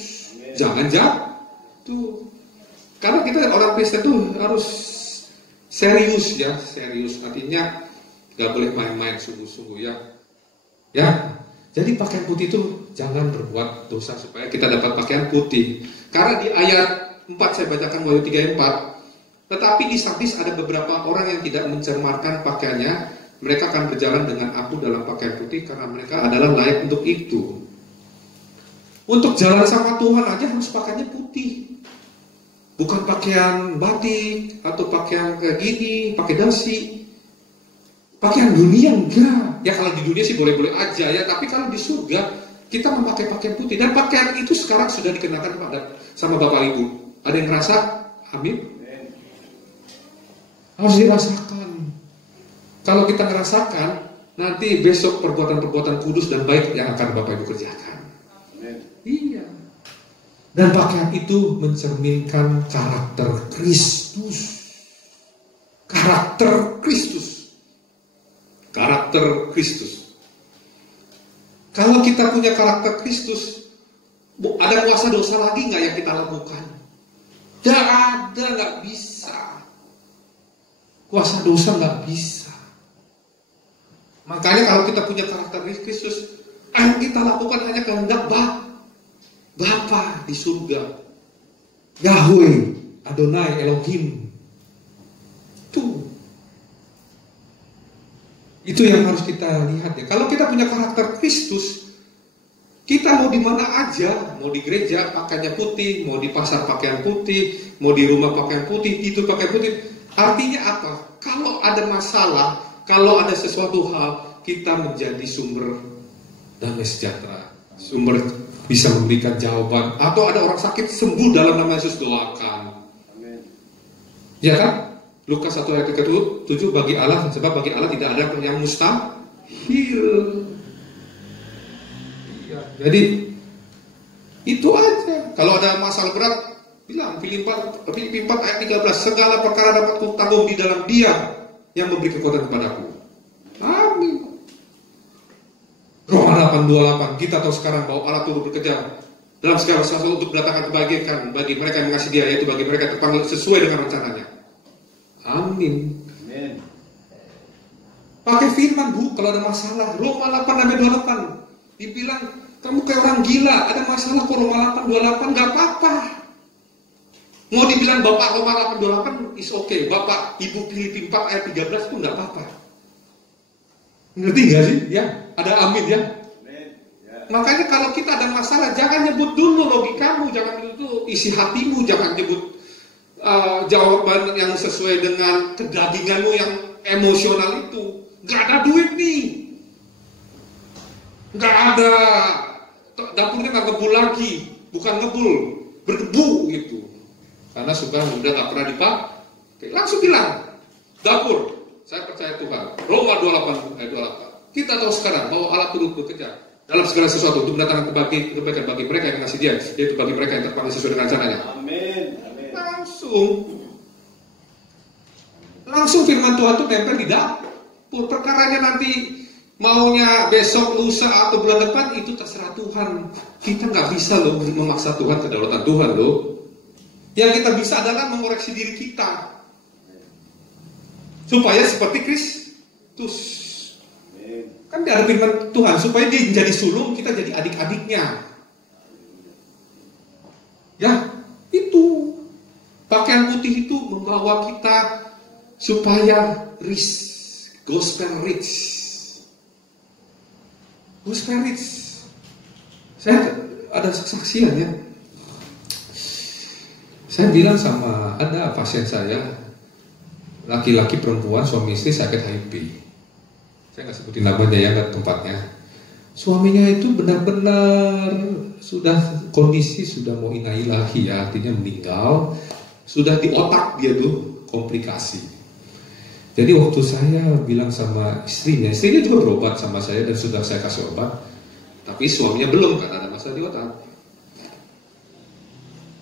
Jangan jatuh. Karena kita orang Kristen tuh harus serius ya, serius. Artinya gak boleh main-main sungguh-sungguh ya. Ya, jadi pakaian putih itu jangan berbuat dosa supaya kita dapat pakaian putih. Karena di ayat 4 saya bacakan Wahyu 3 ayat 4. Tetapi di Sardis ada beberapa orang yang tidak mencermarkan pakaiannya. Mereka akan berjalan dengan aku dalam pakaian putih karena mereka adalah layak untuk itu. Untuk jalan sama Tuhan aja harus pakaiannya putih. Bukan pakaian batik atau pakaian kayak gini, pakai dasi. Pakaian dunia enggak. Ya kalau di dunia sih boleh-boleh aja ya, tapi kalau di surga kita memakai pakaian putih. Dan pakaian itu sekarang sudah dikenakan sama Bapak Ibu. Ada yang ngerasa? Amin. Harus dirasakan. Kalau kita ngerasakan, nanti besok perbuatan-perbuatan kudus dan baik yang akan Bapak Ibu kerjakan. Iya. Dan pakaian itu mencerminkan karakter Kristus. Karakter Kristus. Karakter Kristus. Kalau kita punya karakter Kristus, ada kuasa dosa lagi nggak yang kita lakukan? Tidak ada, nggak bisa. Kuasa dosa nggak bisa. Makanya kalau kita punya karakter Kristus, yang kita lakukan hanya kehendak Bapa di surga, Yahweh, Adonai, Elohim. Itu yang harus kita lihat ya. Kalau kita punya karakter Kristus, Kita mau di mana aja, mau di gereja pakaiannya putih, mau di pasar pakaian putih, mau di rumah pakaian putih, tidur pakaian putih. Artinya apa? Kalau ada masalah, kalau ada sesuatu hal, kita menjadi sumber damai sejahtera, sumber bisa memberikan jawaban. Atau ada orang sakit sembuh dalam nama Yesus, doakan. Amin. Ya kan? Lukas 1 ayat 7, bagi Allah, sebab bagi Allah tidak ada yang mustahil. Ya, jadi itu aja. Kalau ada masalah berat, bilang Filipi 4 ayat 13, segala perkara dapat kutanggung di dalam Dia yang memberi kekuatan kepadaku. Amin. Roma 8:28, kita tahu sekarang bahwa Allah turut bekerja dalam segala sesuatu untuk mendatangkan kebaikan bagi mereka yang mengasihi Dia, yaitu bagi mereka yang terpanggil sesuai dengan rencananya. Amin. Amin. Pakai firman, Bu, kalau ada masalah. Roma 8:28 dibilang, kamu kayak orang gila, ada masalah kok. Roma 8:28 gak apa-apa. Mau dibilang Bapak Roma 8:28 is okay. Bapak Ibu Filipi 4 ayat 13 pun gak apa-apa. Ngerti gak sih? Ya, ada amin ya. Amin. Ya. Makanya kalau kita ada masalah, jangan nyebut dulu logikamu, jangan nyebut dulu isi hatimu, jangan nyebut jawaban yang sesuai dengan kedaginganmu yang emosional itu. Gak ada duit nih, gak ada, dapurnya gak ngebul lagi, bukan ngebul, berdebu gitu. Karena sudah gak pernah dipakai. Langsung bilang, dapur, saya percaya Tuhan. Roma 28 ayat 28. Kita tahu sekarang bahwa Allah turut bekerja dalam segala sesuatu untuk mendatangkan kebaikan bagi mereka yang ngasih Dia, yaitu bagi mereka yang terpanggil sesuai dengan rencananya. Amin. Langsung firman Tuhan itu nempel di dapur. Perkaranya nanti maunya besok, lusa atau bulan depan itu terserah Tuhan. Kita nggak bisa loh memaksa Tuhan, kedaulatan Tuhan loh. Yang kita bisa adalah mengoreksi diri kita supaya seperti Kristus. Kan ada firman Tuhan supaya dia menjadi sulung, kita jadi adik-adiknya. Ya, itu pakaian putih itu membawa kita supaya rich, gospel rich. Gospel rich. Saya ada kesaksian ya. Saya bilang sama ada pasien saya, laki-laki perempuan, suami istri sakit HIV. Saya nggak sebutin namanya ya, nggak tempatnya. Suaminya itu benar-benar sudah kondisi sudah mau inailahi ya, artinya meninggal. Sudah di otak dia tuh komplikasi. Jadi waktu saya bilang sama istrinya juga berobat sama saya dan sudah saya kasih obat, tapi suaminya belum, karena ada masalah di otak.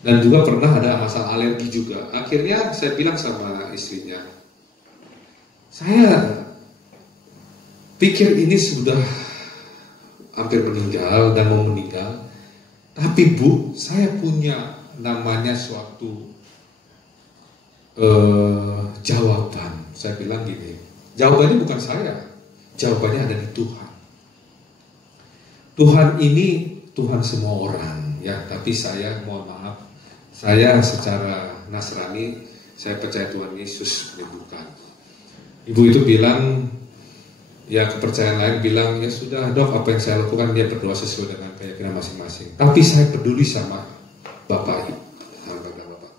Dan juga pernah ada masalah alergi juga. Akhirnya saya bilang sama istrinya, saya pikir ini sudah hampir meninggal dan mau meninggal, tapi Bu, saya punya namanya suatu jawaban. Saya bilang gini, jawabannya bukan saya, jawabannya ada di Tuhan. Tuhan ini Tuhan semua orang ya, tapi saya mohon maaf, saya secara Nasrani saya percaya Tuhan Yesus menyembuhkan. Ibu itu bilang, ya kepercayaan lain bilang, ya sudah Dok, apa yang saya lakukan dia berdoa sesuai dengan keyakinan masing-masing. Tapi saya peduli sama Bapak, sama Bapak.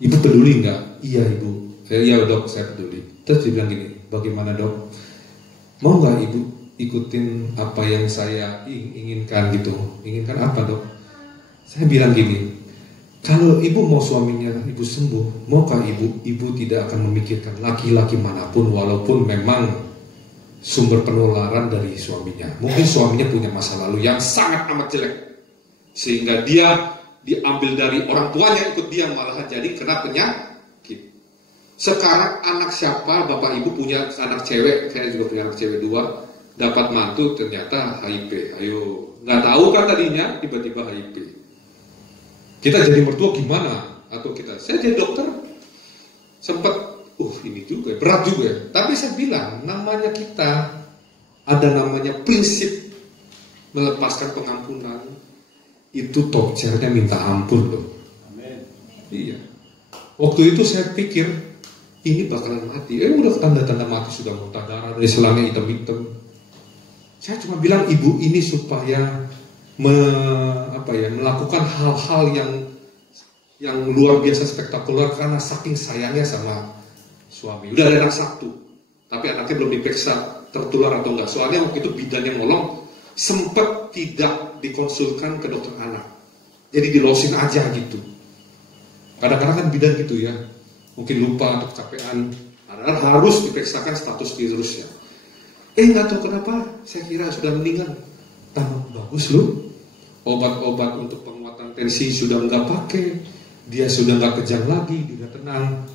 Ibu peduli enggak? Iya Ibu. Iya Dok, saya peduli. Terus dia bilang gini, bagaimana Dok? Mau nggak Ibu ikutin apa yang saya inginkan gitu? Inginkan apa Dok? Saya bilang gini, kalau Ibu mau suaminya Ibu sembuh, maukah Ibu tidak akan memikirkan laki-laki manapun walaupun memang sumber penularan dari suaminya. Mungkin suaminya punya masa lalu yang sangat amat jelek, sehingga dia diambil dari orang tuanya ikut dia malahan jadi kena penyakit. Sekarang anak siapa, Bapak Ibu punya anak cewek, saya juga punya anak cewek 2, dapat mantu ternyata HIV. Ayo, nggak tahu kan tadinya tiba-tiba HIV. Kita jadi mertua gimana? Atau saya jadi dokter sempat, ini juga berat juga. Tapi saya bilang, namanya kita ada namanya prinsip melepaskan pengampunan. Itu top chairnya minta ampun loh. Amin. Iya. Waktu itu saya pikir ini bakalan mati. Udah tanda-tanda mati, sudah muntah darah dari selangnya hitam-hitam. Saya cuma bilang Ibu ini supaya melakukan hal-hal yang luar biasa spektakuler karena saking sayangnya sama suami. Udah ada anak satu, tapi anaknya belum diperiksa tertular atau enggak. Soalnya waktu itu bidan yang nolong sempat tidak dikonsulkan ke dokter anak, jadi dilosin aja gitu. Kadang-kadang kan bidan gitu ya, mungkin lupa atau kecapean, harus diperiksakan status virusnya. Nggak tahu kenapa, saya kira sudah meninggal. Tambah bagus loh, obat-obat untuk penguatan tensi sudah nggak pakai, dia sudah nggak kejang lagi, dia tenang.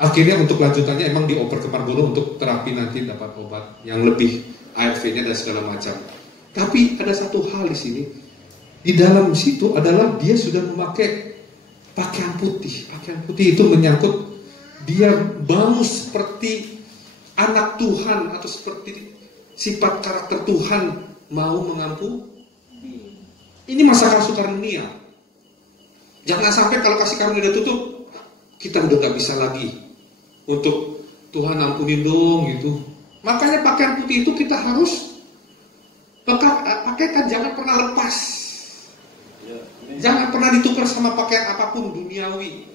Akhirnya untuk lanjutannya emang dioper ke Margono untuk terapi nanti dapat obat yang lebih ARV-nya dan segala macam. Tapi ada satu hal di sini, di dalam situ adalah dia sudah memakai pakaian putih. Pakaian putih itu menyangkut dia mau seperti anak Tuhan atau seperti sifat karakter Tuhan mau mengampuni. Ini masa kasih karunia. Jangan sampai kalau kasih karunia udah tutup, kita udah gak bisa lagi untuk Tuhan ampunin dong gitu. Makanya pakaian putih itu kita harus pakaikan, jangan pernah lepas. Jangan pernah ditukar sama pakaian apapun duniawi.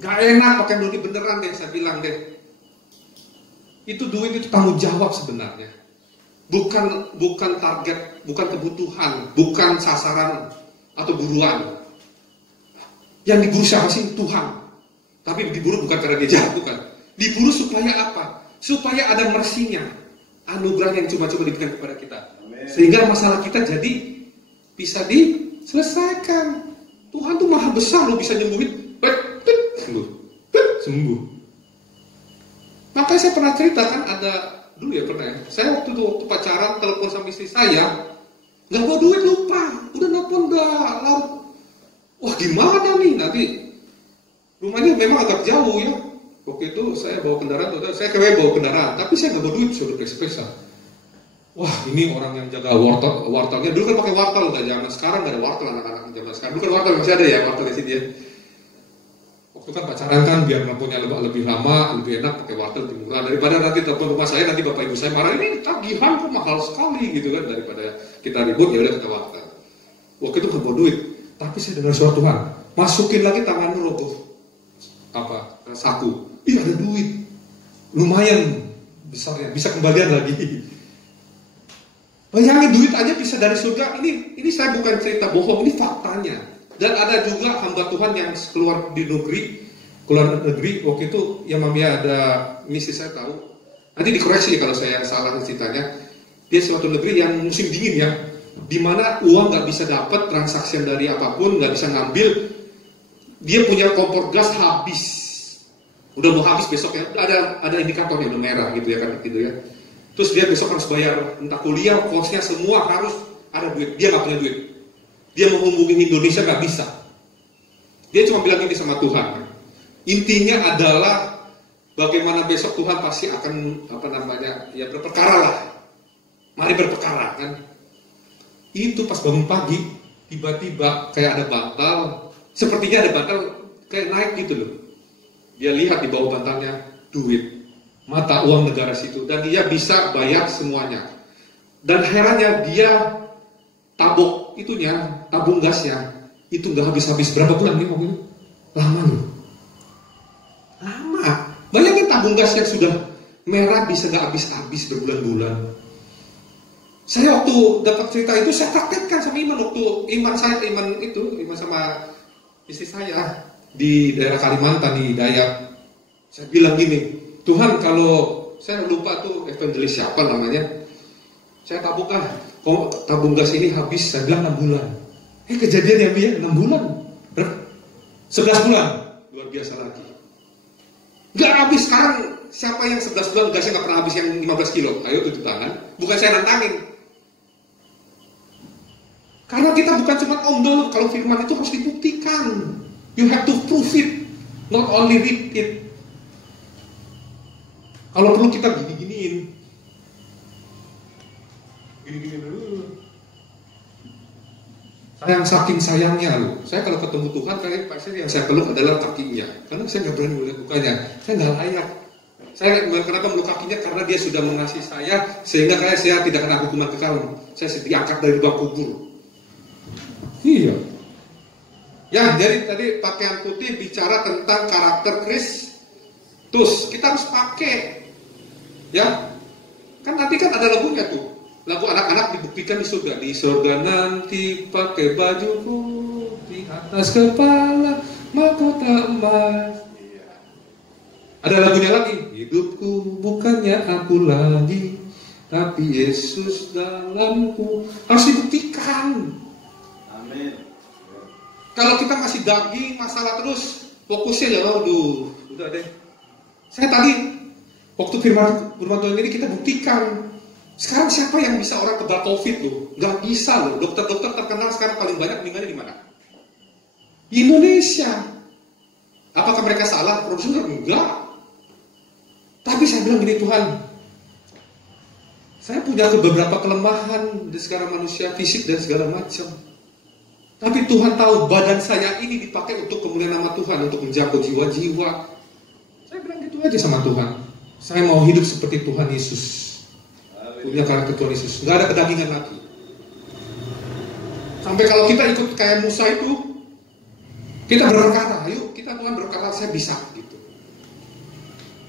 Gak enak pakai duit beneran deh, saya bilang deh. Itu duit itu tanggung jawab sebenarnya. Bukan target, bukan kebutuhan, bukan sasaran atau buruan. Yang diburu siapa sih? Tuhan. Tapi diburu bukan karena dia jahat, bukan. Diburu supaya apa? Supaya ada mersinya, anugerah yang cuma-cuma diberikan kepada kita. Amen. Sehingga masalah kita jadi bisa diselesaikan. Tuhan tuh maha besar loh, bisa nyembuhin. Sembuh. Makanya saya pernah cerita kan, ada dulu ya pernah ya. Saya waktu pacaran telepon sama istri saya, nggak bawa duit, lupa. Udah nelfon laut. Wah gimana nih nanti? Rumahnya memang agak jauh ya. Waktu itu saya bawa kendaraan, saya bawa kendaraan, tapi saya nggak bawa duit, sudah periksa. Wah ini orang yang jaga wortelnya, dulu kan pakai wortel, nggak zaman sekarang nggak ada wortel anak-anak zaman sekarang. Dulu kan wortel masih ada ya, wortel di sini ya. Waktu kan pacaran kan biar nelfonnya lebih lama, lebih enak pakai wortel lebih murah daripada nanti telepon rumah saya, nanti bapak ibu saya marah, ini tagihan kok mahal sekali gitu kan, daripada kita ribut ya udah kita wortel. Waktu itu nggak bawa duit, tapi saya dengar suara Tuhan, masukin lagi tangan roboh saku, ih ada duit, lumayan besarnya, bisa kembalian lagi. Bayangin duit aja bisa dari surga. Ini saya bukan cerita bohong, ini faktanya. Dan ada juga hamba Tuhan yang keluar negeri waktu itu yang Mami ada misi, saya tahu. Nanti dikoreksi kalau saya salah ceritanya. Dia suatu negeri yang musim dingin ya, di mana uang nggak bisa dapat, transaksi dari apapun nggak bisa ngambil. Dia punya kompor gas habis, udah mau habis besok ya, ada indikatornya udah merah gitu ya kan gitu ya. Terus dia besok harus bayar entah kuliah, kosnya semua harus ada duit. Dia nggak punya duit. Dia mau hubungin Indonesia nggak bisa. Dia cuma bilang ini sama Tuhan. Intinya adalah bagaimana besok Tuhan pasti akan ya berperkara lah. Mari berperkara kan. Itu pas bangun pagi tiba-tiba kayak ada bantal. Sepertinya ada bantal kayak naik gitu loh. Dia lihat di bawah bantalnya duit, mata uang negara situ, dan dia bisa bayar semuanya. Dan herannya dia tabung gasnya itu nggak habis-habis. Berapa bulan nih waktu itu? Lama loh. Lama. Bayangin tabung gas yang sudah merah bisa nggak habis-habis berbulan-bulan. Saya waktu dapat cerita itu saya praktekkan sama Iman waktu Iman sama istri saya di daerah Kalimantan di Dayak. Saya bilang gini, Tuhan kalau saya lupa tuh evangelis siapa namanya, saya tabung gas ini habis, saya bilang 6 bulan. Kejadian ya Bia, 6 bulan. 11 bulan, luar biasa lagi. Gak habis. Sekarang siapa yang 11 bulan gasnya gak pernah habis yang 15 kilo? Ayo tutup tangan. Bukan saya nantangin. Karena kita bukan cuma omong, kalau firman itu harus dibuktikan. You have to prove it, not only read it. Kalau perlu kita gini-giniin dulu. Saking sayangnya loh. Saya kalau ketemu Tuhan, yang saya peluk adalah kakinya. Karena saya nggak berani melihat mukanya. Saya nggak layak. Saya kenapa meluk kakinya? Karena dia sudah mengasihi saya, sehingga saya tidak kena hukuman kekal. Saya diangkat dari lubang kubur. Iya. Ya, jadi tadi pakaian putih bicara tentang karakter Kristus. Kita harus pakai. Ya. Kan nanti kan ada lagunya tuh. Lagu anak-anak dibuktikan di surga. Di surga nanti pakai baju putih, atas kepala mahkota emas. Ada lagunya lagi. Hidupku bukannya aku lagi, tapi Yesus dalamku. Harus dibuktikan. Amin. Kalau kita masih daging, masalah terus, fokusnya ya, aduh, udah deh. Saya tadi, waktu firman Tuhan ini kita buktikan. Sekarang siapa yang bisa orang kebal COVID loh? Gak bisa loh. Dokter-dokter terkenal sekarang paling banyak meninggalnya di mana? Di Indonesia. Apakah mereka salah? Profesor? Enggak. Tapi saya bilang gini, Tuhan, saya punya beberapa kelemahan di segala manusia, fisik dan segala macam. Tapi Tuhan tahu badan saya ini dipakai untuk kemuliaan nama Tuhan, untuk menjaga jiwa-jiwa. Saya bilang gitu aja sama Tuhan. Saya mau hidup seperti Tuhan Yesus. Punya karakter Tuhan Yesus. Nggak ada kedagingan lagi. Sampai kalau kita ikut kayak Musa itu, kita berkata, yuk kita Tuhan berkata, saya bisa gitu.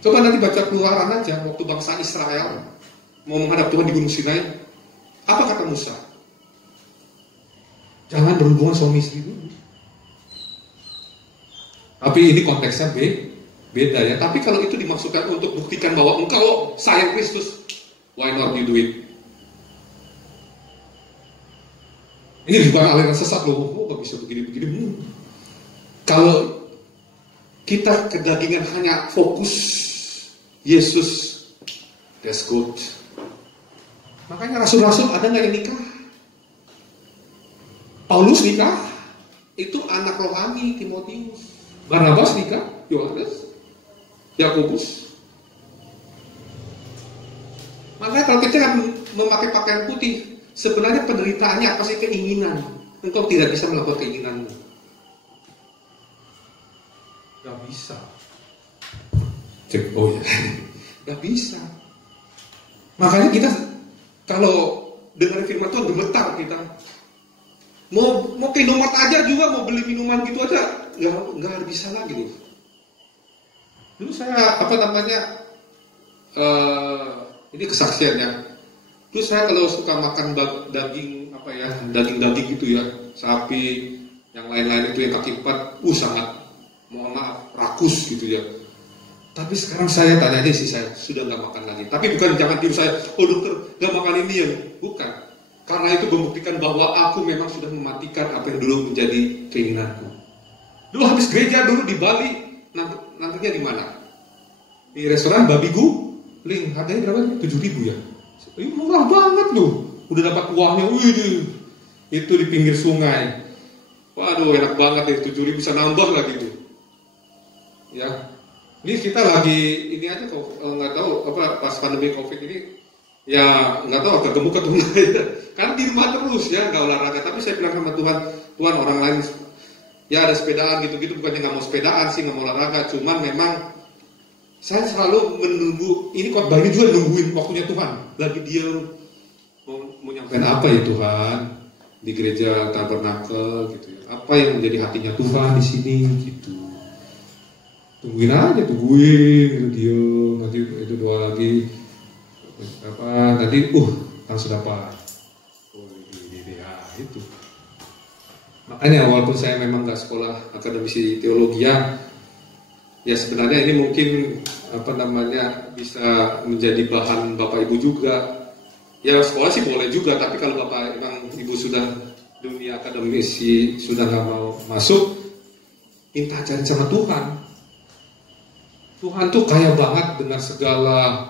Coba nanti baca Keluaran aja, waktu bangsa Israel mau menghadap Tuhan di Gunung Sinai. Apa kata Musa? Jangan berhubungan suami istri dulu. Tapi ini konteksnya beda ya. Tapi kalau itu dimaksudkan untuk buktikan bahwa engkau sayang Kristus, why not you do it? Ini bukan aliran sesat loh. Oh, gak bisa begini-begini. Kalau kita kedagingan hanya fokus Yesus, that's good. Makanya rasul-rasul ada nggak yang nikah? Paulus nikah, itu anak rohani Timotius. Barnabas nikah, Yohanes, Yakobus. Makanya kalau kita memakai pakaian putih, sebenarnya penderitaannya apa sih? Keinginan. Engkau tidak bisa melakukan keinginanmu. Gak bisa. Cek, oh ya, gak bisa. Makanya kita kalau dengar firman Tuhan gemetar kita. Mau ke Indomaret aja juga, mau beli minuman gitu aja, nggak bisa lagi loh. Dulu saya ini kesaksiannya. Dulu saya kalau suka makan daging daging gitu ya, sapi, yang lain-lain itu yang kaki 4, sangat mohon maaf rakus gitu ya. Tapi sekarang saya tanya aja sih, saya sudah nggak makan lagi. Tapi bukan jangan tiru saya, oh dokter nggak makan ini ya, bukan. Karena itu membuktikan bahwa aku memang sudah mematikan apa yang dulu menjadi keinginanku. Dulu habis gereja dulu di Bali, nantinya di mana? Di restoran Babi Guling, harganya berapa? 7.000 ya. Ini murah banget loh. Udah dapat uangnya, itu di pinggir sungai. Waduh, enak banget ya, 7.000 bisa nambah lagi tuh. Ya. Ini kita lagi ini aja kok nggak tahu pas pandemi COVID ini ya nggak tahu agak gemuk atau enggak ya. Karena di rumah terus ya nggak olahraga. Tapi saya bilang sama Tuhan orang lain ya ada sepedaan gitu-gitu, bukannya nggak mau sepedaan sih, nggak mau olahraga. Cuman memang saya selalu menunggu ini khotbah ini juga nungguin waktunya Tuhan. Lagi dia mau nyampein apa ya Tuhan di gereja Tabernakel gitu ya. Apa yang menjadi hatinya Tuhan di sini gitu. Tungguin aja, gitu dia nanti itu doa lagi nanti langsung dapat itu. Makanya walaupun saya memang nggak sekolah akademisi teologi ya sebenarnya ini mungkin bisa menjadi bahan bapak ibu juga ya. Sekolah sih boleh juga, tapi kalau bapak emang ibu sudah dunia akademisi sudah nggak mau masuk, minta ajarin sama Tuhan. Tuhan tuh kaya banget dengan segala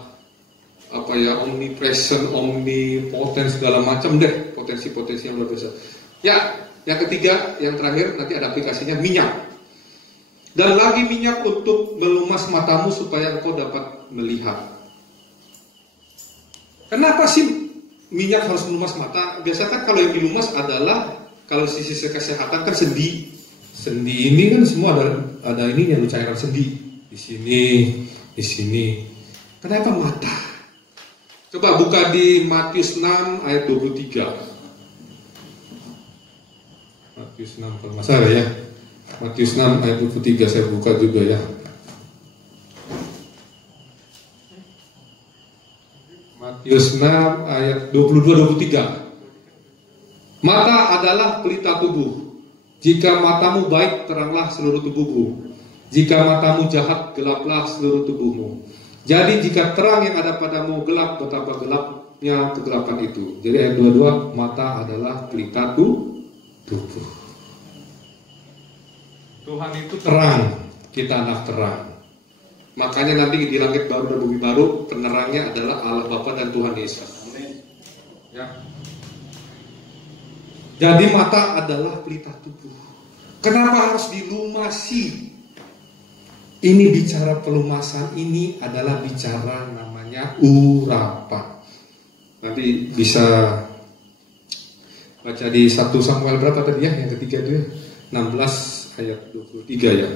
omnipresent, omnipotent, segala macam deh, potensi-potensi yang luar biasa. Ya, yang ketiga, yang terakhir nanti ada aplikasinya minyak. Dan lagi minyak untuk melumas matamu supaya engkau dapat melihat. Kenapa sih minyak harus melumas mata? Biasanya kan kalau yang dilumas adalah kalau sisi kesehatan kan sendi. Sendi ini kan semua ada ininya, cairan sendi. Di sini. Kenapa mata? Coba buka di Matius 6 ayat 23. Matius 6 kalau nggak salah ya. Matius 6 ayat 23 saya buka juga ya. Matius 6 ayat 22-23. Mata adalah pelita tubuh. Jika matamu baik, teranglah seluruh tubuhmu. Jika matamu jahat, gelaplah seluruh tubuhmu. Jadi jika terang yang ada padamu gelap, betapa gelapnya kegelapan itu. Jadi ayat 22, mata adalah pelita tubuh. Tuhan itu terang, kita anak terang. Makanya nanti di langit baru dan bumi baru, penerangnya adalah Allah Bapa dan Tuhan Yesus. Ya. Jadi mata adalah pelita tubuh. Kenapa harus dilumasi? Ini bicara pelumasan, ini adalah bicara namanya urapan. Nanti bisa baca di 1 Samuel berapa tadi ya? Yang ketiga itu ya? 16 ayat 23 ya.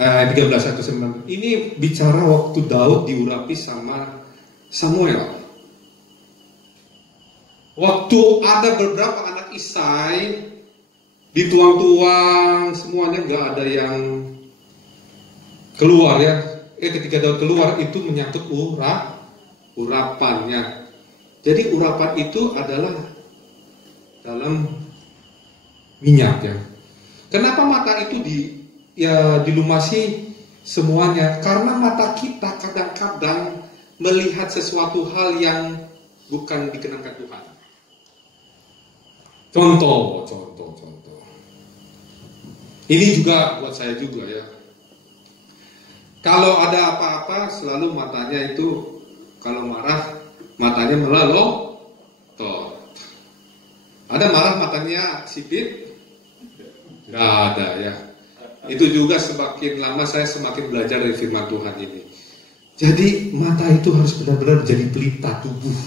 13 atau 19. Ini bicara waktu Daud diurapi sama Samuel. Waktu ada beberapa anak Isai dituang-tuang semuanya, nggak ada yang keluar ya. Ketika Daud keluar itu menyangkut urapannya. Jadi urapan itu adalah dalam minyak ya. Kenapa mata itu dilumasi semuanya? Karena mata kita kadang-kadang melihat sesuatu hal yang bukan dikenangkan Tuhan. Contoh. Ini juga buat saya juga ya. Kalau ada apa-apa selalu matanya itu, kalau marah matanya melotot. Ada marah matanya sipit? Nggak ada ya. Itu juga semakin lama saya semakin belajar dari firman Tuhan ini. Jadi mata itu harus benar-benar menjadi pelita tubuh.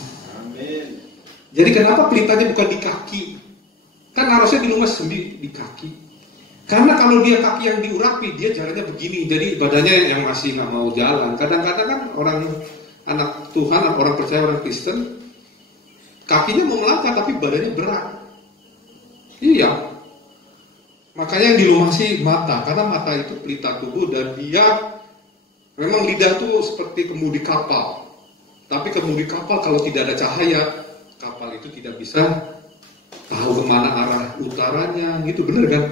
Amin. Jadi kenapa pelitanya bukan di kaki? Kan harusnya dilumas sendiri di kaki. Karena kalau dia kaki yang diurapi, dia jalannya begini. Jadi badannya yang masih nggak mau jalan. Kadang-kadang kan orang anak Tuhan, orang percaya, orang Kristen, kakinya mau melangkah tapi badannya berat. Iya. Makanya yang dilumasi mata, karena mata itu pelita tubuh dan dia memang lidah tuh seperti kemudi kapal. Tapi kemudi kapal kalau tidak ada cahaya, kapal itu tidak bisa tahu kemana arah utaranya, gitu bener kan?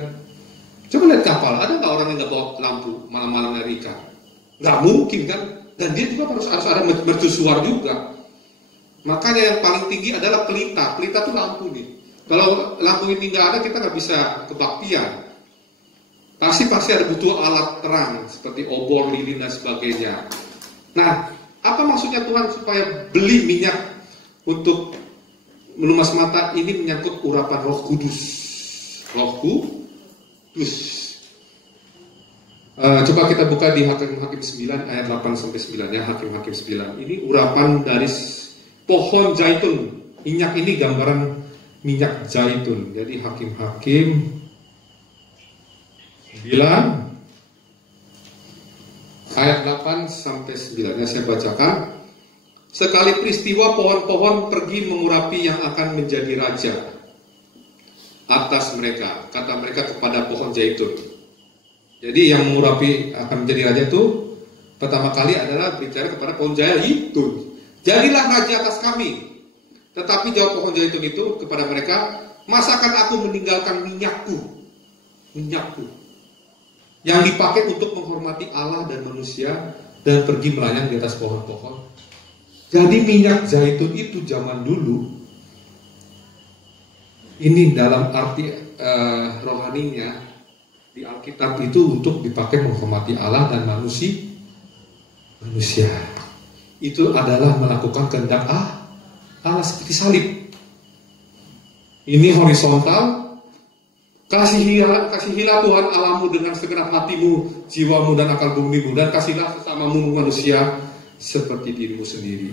Coba lihat kapal, ada nggak orang yang nggak bawa lampu malam-malam nyari ikan? Nggak mungkin kan? Dan dia juga harus ada mercusuar juga. Makanya yang paling tinggi adalah pelita. Pelita tuh lampu nih. Kalau lampu ini nggak ada, kita nggak bisa kebaktian. Pasti ada butuh alat terang seperti obor, lilin dan sebagainya. Nah, apa maksudnya Tuhan supaya beli minyak untuk melumas mata? Ini menyangkut urapan Roh Kudus. Roh Kudus. Coba kita buka di Hakim-Hakim 9 ayat 8-9 ya. Hakim-Hakim 9. Ini urapan dari pohon zaitun. Minyak ini gambaran minyak zaitun. Jadi Hakim-Hakim 9 ayat 8-9 ya, saya bacakan. Sekali peristiwa pohon-pohon pergi mengurapi yang akan menjadi raja atas mereka, kata mereka kepada pohon zaitun. Jadi yang mengurapi akan menjadi raja itu pertama kali adalah bicara kepada pohon zaitun. Jadilah raja atas kami. Tetapi jawab pohon zaitun itu kepada mereka, masakan aku meninggalkan minyakku yang dipakai untuk menghormati Allah dan manusia dan pergi melayang di atas pohon-pohon. Jadi minyak zaitun itu zaman dulu, ini dalam arti rohaninya di Alkitab itu untuk dipakai menghormati Allah dan manusia. Itu adalah melakukan kehendak Allah seperti salib. Ini horizontal. Kasihilah Tuhan Allahmu dengan segenap hatimu, jiwamu dan akal bumimu, dan kasihlah sesamamu manusia seperti dirimu sendiri.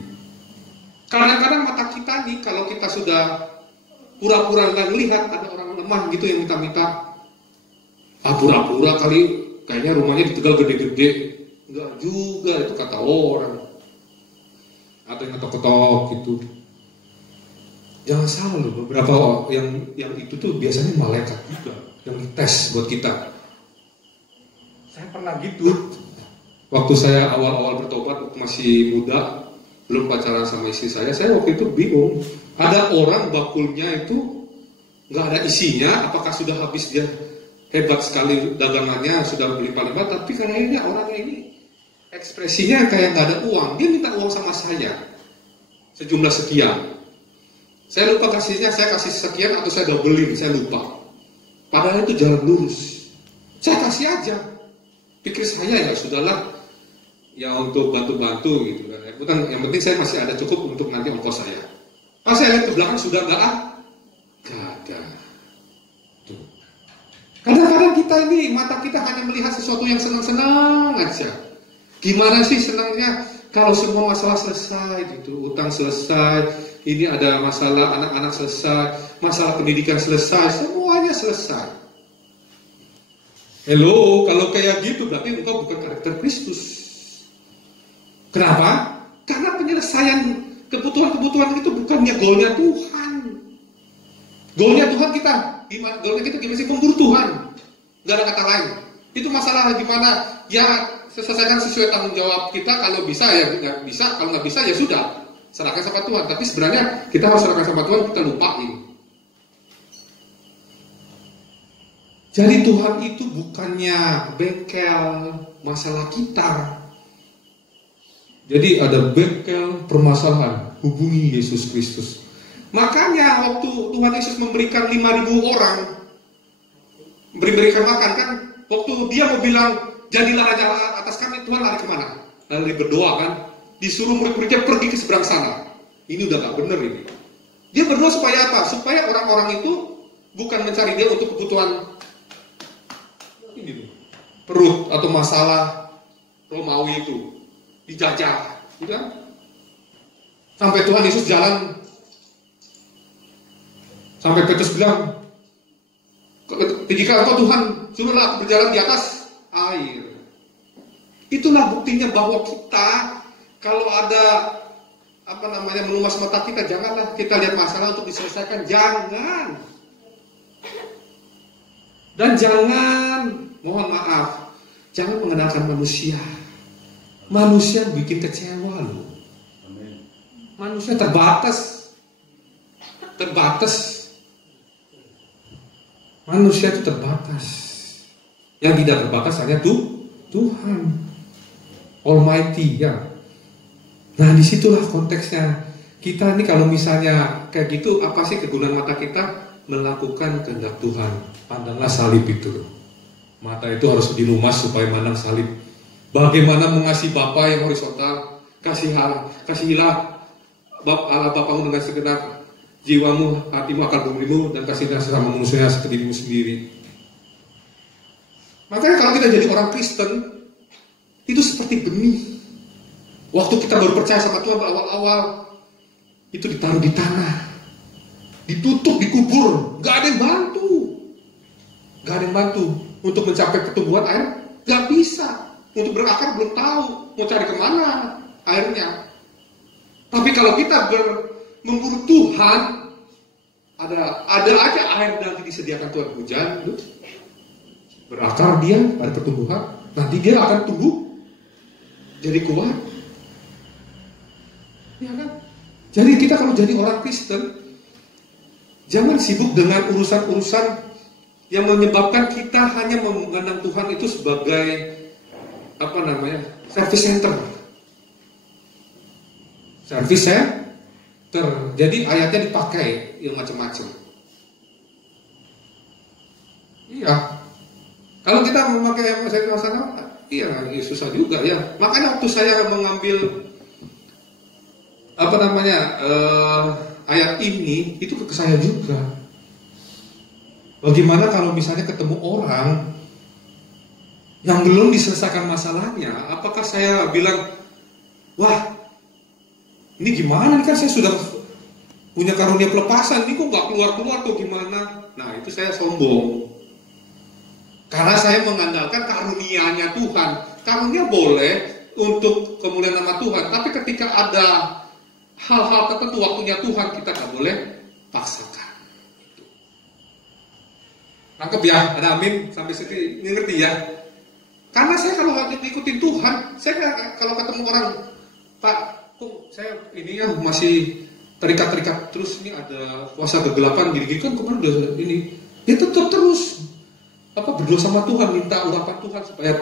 Kadang-kadang mata kita nih, kalau kita sudah pura-pura nggak melihat, ada orang lemah gitu yang minta-minta, pura-pura kali, kayaknya rumahnya di Tegal gede-gede. Enggak juga, itu kata orang. atau yang ketok-ketok gitu. Jangan salah loh, beberapa yang itu tuh biasanya malaikat juga yang dites buat kita. Saya pernah gitu. Waktu saya awal-awal bertobat, waktu masih muda, belum pacaran sama istri saya waktu itu bingung. Ada orang bakulnya itu nggak ada isinya, apakah sudah habis dia hebat sekali dagangannya, sudah berlimpah-limpah, tapi kayaknya orangnya ini ekspresinya kayak nggak ada uang. Dia minta uang sama saya sejumlah sekian. Saya lupa kasihnya, saya kasih sekian atau saya doublein, saya lupa. Padahal itu jalan lurus. Saya kasih aja. Pikir saya ya sudahlah, ya untuk bantu-bantu gitu kan. Yang penting saya masih ada cukup untuk nanti ongkos saya. Pas saya lihat ke belakang sudah nggak ada. Tuh. Kadang-kadang kita ini mata kita hanya melihat sesuatu yang senang-senang aja. Gimana sih senangnya kalau semua masalah selesai gitu, utang selesai, ini ada masalah anak-anak selesai, masalah pendidikan selesai, semuanya selesai. Hello, kalau kayak gitu berarti engkau bukan karakter Kristus. Kenapa? Karena penyelesaian kebutuhan-kebutuhan itu bukannya goalnya Tuhan. Goalnya Tuhan kita, goalnya kita gimana sih? Memburu Tuhan. Gak ada kata lain. Itu masalah gimana? Ya selesaikan sesuai tanggung jawab kita. Kalau bisa ya nggak bisa, kalau nggak bisa ya sudah. Serahkan sama Tuhan. Tapi sebenarnya kita harus serahkan sama Tuhan, kita lupain. Jadi Tuhan itu bukannya bengkel masalah kita. Jadi ada bengkel permasalahan, hubungi Yesus Kristus. Makanya waktu Tuhan Yesus memberikan 5.000 orang, berikan makan kan, waktu dia mau bilang jadilah raja atas kami, Tuhan lari kemana? Lari berdoa kan, disuruh murid-muridnya pergi ke seberang sana. Ini udah gak bener ini. Dia berdoa supaya apa? Supaya orang-orang itu bukan mencari dia untuk kebutuhan ini tuh, perut atau masalah Romawi itu dijajah, gitu kan? Sampai Tuhan Yesus jalan, sampai Petrus bilang, jika engkau Tuhan suruhlah aku berjalan di atas air. Itulah buktinya bahwa kita kalau ada melumas mata kita, janganlah kita lihat masalah untuk diselesaikan, jangan. Dan jangan, mohon maaf, jangan mengandalkan manusia. Manusia bikin kecewa loh. Manusia terbatas. Manusia itu terbatas. Yang tidak terbatas hanya Tuhan Almighty ya. Nah disitulah konteksnya. Kita ini kalau misalnya kayak gitu, apa sih kegunaan mata kita? Melakukan kehendak Tuhan. Pandanglah salib itu. Mata itu harus dilumas supaya mandang salib. Bagaimana mengasihi Bapa yang horizontal, kasihilah Allah Bapamu dengan segenap jiwamu, hatimu, akal bumimu, dan kasihlah sesama manusia seperti dirimu sendiri. Makanya kalau kita jadi orang Kristen, itu seperti benih. Waktu kita baru percaya sama Tuhan awal-awal, itu ditaruh di tanah, ditutup, dikubur, gak ada yang bantu untuk mencapai pertumbuhan air, gak bisa. Untuk berakar belum tahu mau cari kemana airnya. Tapi kalau kita memburu Tuhan, ada aja air nanti disediakan Tuhan, hujan, berakar dia, ada pertumbuhan, nanti dia akan tumbuh jadi kuat. Ya kan? Jadi kita kalau jadi orang Kristen, jangan sibuk dengan urusan-urusan yang menyebabkan kita hanya memandang Tuhan itu sebagai service center. Service center. Jadi ayatnya dipakai yang macam-macam. Iya. Kalau kita memakai yang saya rasakan, iya susah juga ya. Makanya waktu saya mengambil ayat ini, itu ke saya juga. Bagaimana kalau misalnya ketemu orang yang belum diselesaikan masalahnya, apakah saya bilang, wah, ini gimana nih, kan saya sudah punya karunia pelepasan, ini kok gak keluar-keluar tuh gimana? Nah itu saya sombong. Karena saya mengandalkan karunianya Tuhan. Karunia boleh untuk kemuliaan nama Tuhan, tapi ketika ada hal-hal tertentu waktunya Tuhan kita nggak boleh paksakan. Nangkep ya, ada amin sampai situ, ini ngerti ya? Karena saya kalau hanya ikutin Tuhan, saya kalau ketemu orang, Pak, kok saya ini ya masih terikat-terikat terus, ini ada kuasa kegelapan gini-gini kan kemarin udah ini, ya tetap terus berdoa sama Tuhan, minta urapan Tuhan supaya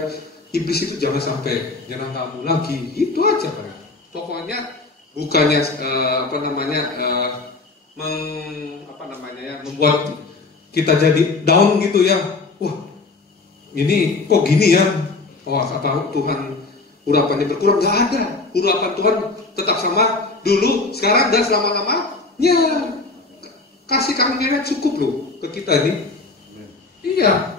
iblis itu jangan sampai nyerang kamu lagi, itu aja kan. Pokoknya bukannya membuat kita jadi down gitu ya. Wah, ini kok gini ya? Oh, apa Tuhan urapannya berkurang? Gak ada. Urapan Tuhan tetap sama dulu, sekarang dan selama-lamanya. Kasih karunia cukup loh ke kita ini. Iya.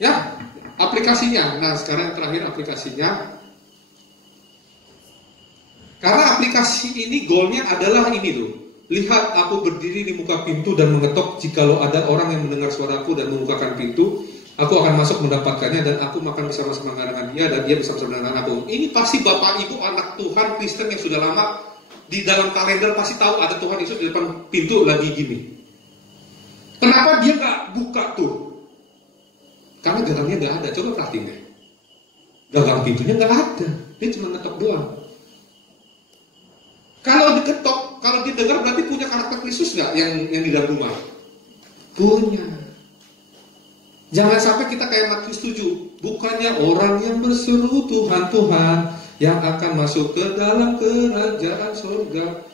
Ya, aplikasinya. Nah, sekarang terakhir aplikasinya. Karena aplikasi ini goalnya adalah ini loh. Lihat, aku berdiri di muka pintu dan mengetok. Jikalau ada orang yang mendengar suaraku dan membukakan pintu, aku akan masuk mendapatkannya dan aku makan bersama-sama dengan dia dan dia bersama-sama dengan aku. Ini pasti Bapak Ibu anak Tuhan Kristen yang sudah lama di dalam kalender pasti tahu ada Tuhan Yesus di depan pintu lagi gini. Kenapa dia nggak buka tuh? Karena gagangnya nggak ada. Coba perhatiin deh. Gagang pintunya nggak ada. Dia cuma ngetok doang. Kalau diketok, kalau didengar berarti punya karakter Kristus nggak yang di dalam rumah? Punya. Jangan sampai kita kayak Matius 7. Bukannya orang yang berseru Tuhan, Tuhan yang akan masuk ke dalam kerajaan surga.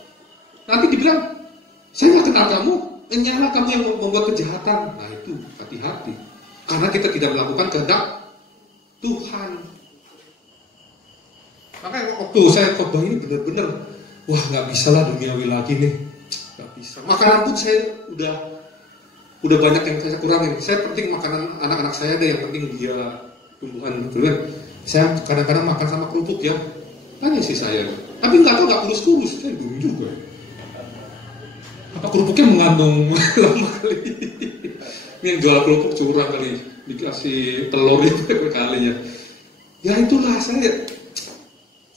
Nanti dibilang, saya nggak kenal kamu, nyala kamu yang membuat kejahatan. Nah itu, hati-hati. Karena kita tidak melakukan kehendak Tuhan. Makanya waktu saya khotbah ini benar-benar, wah nggak bisa lah duniawi lagi nih, nggak bisa. Makanan pun saya udah banyak yang saya kurangin. Saya penting makanan anak-anak saya deh, yang penting dia tumbuhan gitu kan. Saya kadang-kadang makan sama kerupuk ya, tanya sih saya. Tapi nggak tahu nggak kurus-kurus, saya bingung juga. Apa kerupuknya mengandung lemak kali? Ini yang jual kerupuk curang kali, dikasih telur itu kali ya. Ya itulah saya.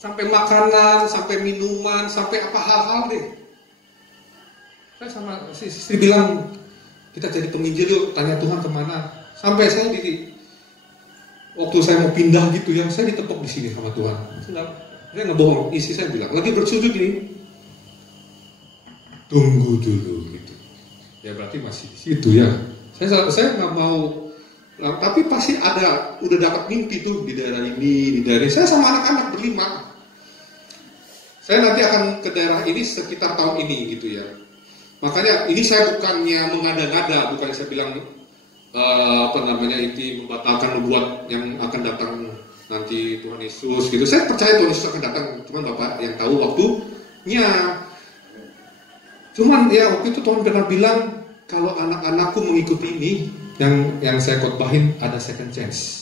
Sampai makanan, sampai minuman, sampai apa hal-hal deh. Saya sama istri bilang, kita jadi penginjil yuk, tanya Tuhan kemana. Sampai saya waktu saya mau pindah gitu ya, saya ditepok di sini sama Tuhan. Saya nggak bohong, istri saya bilang, lagi bersujud nih. Tunggu dulu gitu. Ya berarti masih di situ ya. Saya nggak mau. Tapi pasti ada, udah dapat mimpi tuh di daerah ini, di daerah ini. Saya sama anak-anak berlima. Saya nanti akan ke daerah ini sekitar tahun ini gitu ya. Makanya ini saya bukannya mengada-ngada, bukannya saya bilang itu membatalkan nubuat yang akan datang nanti Tuhan Yesus gitu. Saya percaya Tuhan Yesus akan datang, cuman Bapak yang tahu waktunya. Cuman ya waktu itu Tuhan pernah bilang kalau anak-anakku mengikuti ini, yang saya khotbahin ada second chance.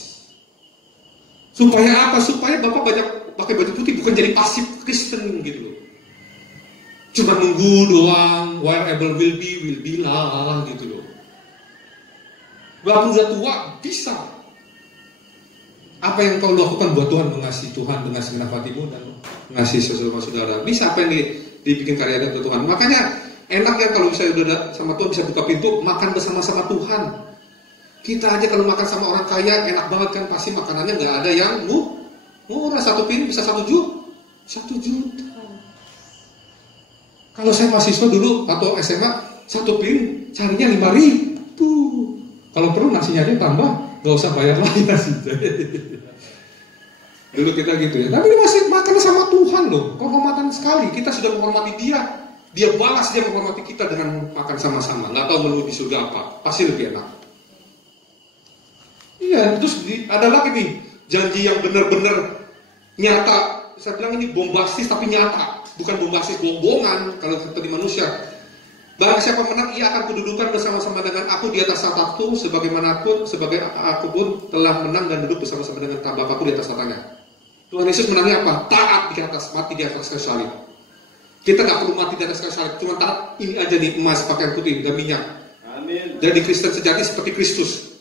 Supaya apa? Supaya Bapak banyak pakai baju putih, bukan jadi pasif Kristen gitu loh. Cuma nunggu doang, wherever will be lah gitu loh. Walaupun udah tua, bisa. Apa yang kau lakukan buat Tuhan, mengasihi Tuhan dengan segenap hatimu dan mengasihi saudara-saudara. Bisa apa yang dibikin karya buat Tuhan. Makanya enak ya kalau saya udah sama Tuhan bisa buka pintu, makan bersama-sama Tuhan. Kita aja kalau makan sama orang kaya enak banget kan, pasti makanannya nggak ada yang murah. Satu piring bisa 1 juta. Kalau saya mahasiswa dulu atau SMA, satu piring carinya 5.000. Kalau perlu nasinya aja tambah, nggak usah bayar lagi nasinya. Dulu kita gitu ya. Tapi masih makan sama Tuhan loh, penghormatan sekali. Kita sudah menghormati Dia, Dia balas dia menghormati kita dengan makan sama-sama. Nggak tahu menu di surga apa, pasti lebih enak. Iya, terus ada lagi nih janji yang benar-benar nyata. Saya bilang ini bombastis tapi nyata, bukan bombastis bohongan kalau seperti manusia. Barang siapa menang, ia akan kududukan bersama-sama dengan aku di atas tahtaku, sebagaimanapun, sebagai aku pun telah menang dan duduk bersama-sama dengan Bapakku di atas tahtanya. Tuhan Yesus menangnya apa? Taat di atas, mati di atas kayu salib. Kita nggak perlu mati di atas kayu salib, cuma taat ini aja nih, emas, pakaian putih, dan minyak. Amin. Jadi Kristen sejati seperti Kristus.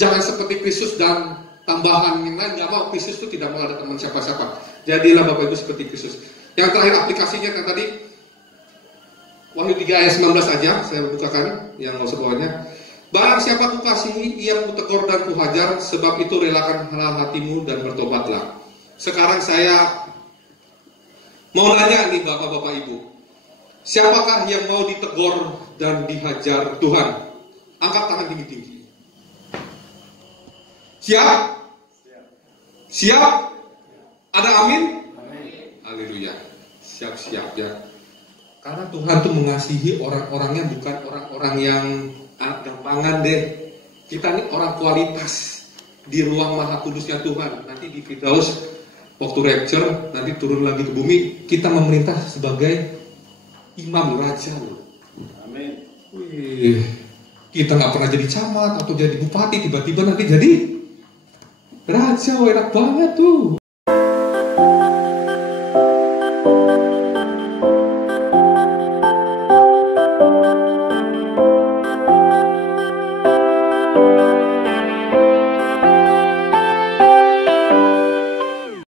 Jangan seperti Kristus dan tambahan yang lain, nggak mau. Kristus itu tidak mau ada teman siapa-siapa. Jadilah Bapak Ibu seperti Kristus. Yang terakhir aplikasinya kan tadi Wahyu 3 ayat 19 aja saya bukakan yang mau sebawahnya. Barang siapa kukasihi, ia kutegur dan kuhajar, sebab itu relakan halal hatimu dan bertobatlah. Sekarang saya mau nanya nih bapak-bapak ibu, siapakah yang mau ditegur dan dihajar Tuhan? Angkat tangan tinggi-tinggi. Siap? Siap? Ada amin? Haleluya. Siap-siap ya. Karena Tuhan tuh mengasihi orang-orangnya, bukan orang-orang yang gampangan deh. Kita nih orang kualitas di ruang maha kudusnya Tuhan. Nanti di Firdaus waktu rapture, nanti turun lagi ke bumi, kita memerintah sebagai imam raja loh. Amin. Wih, kita nggak pernah jadi camat atau jadi bupati, tiba-tiba nanti jadi raja. Enak banget tuh.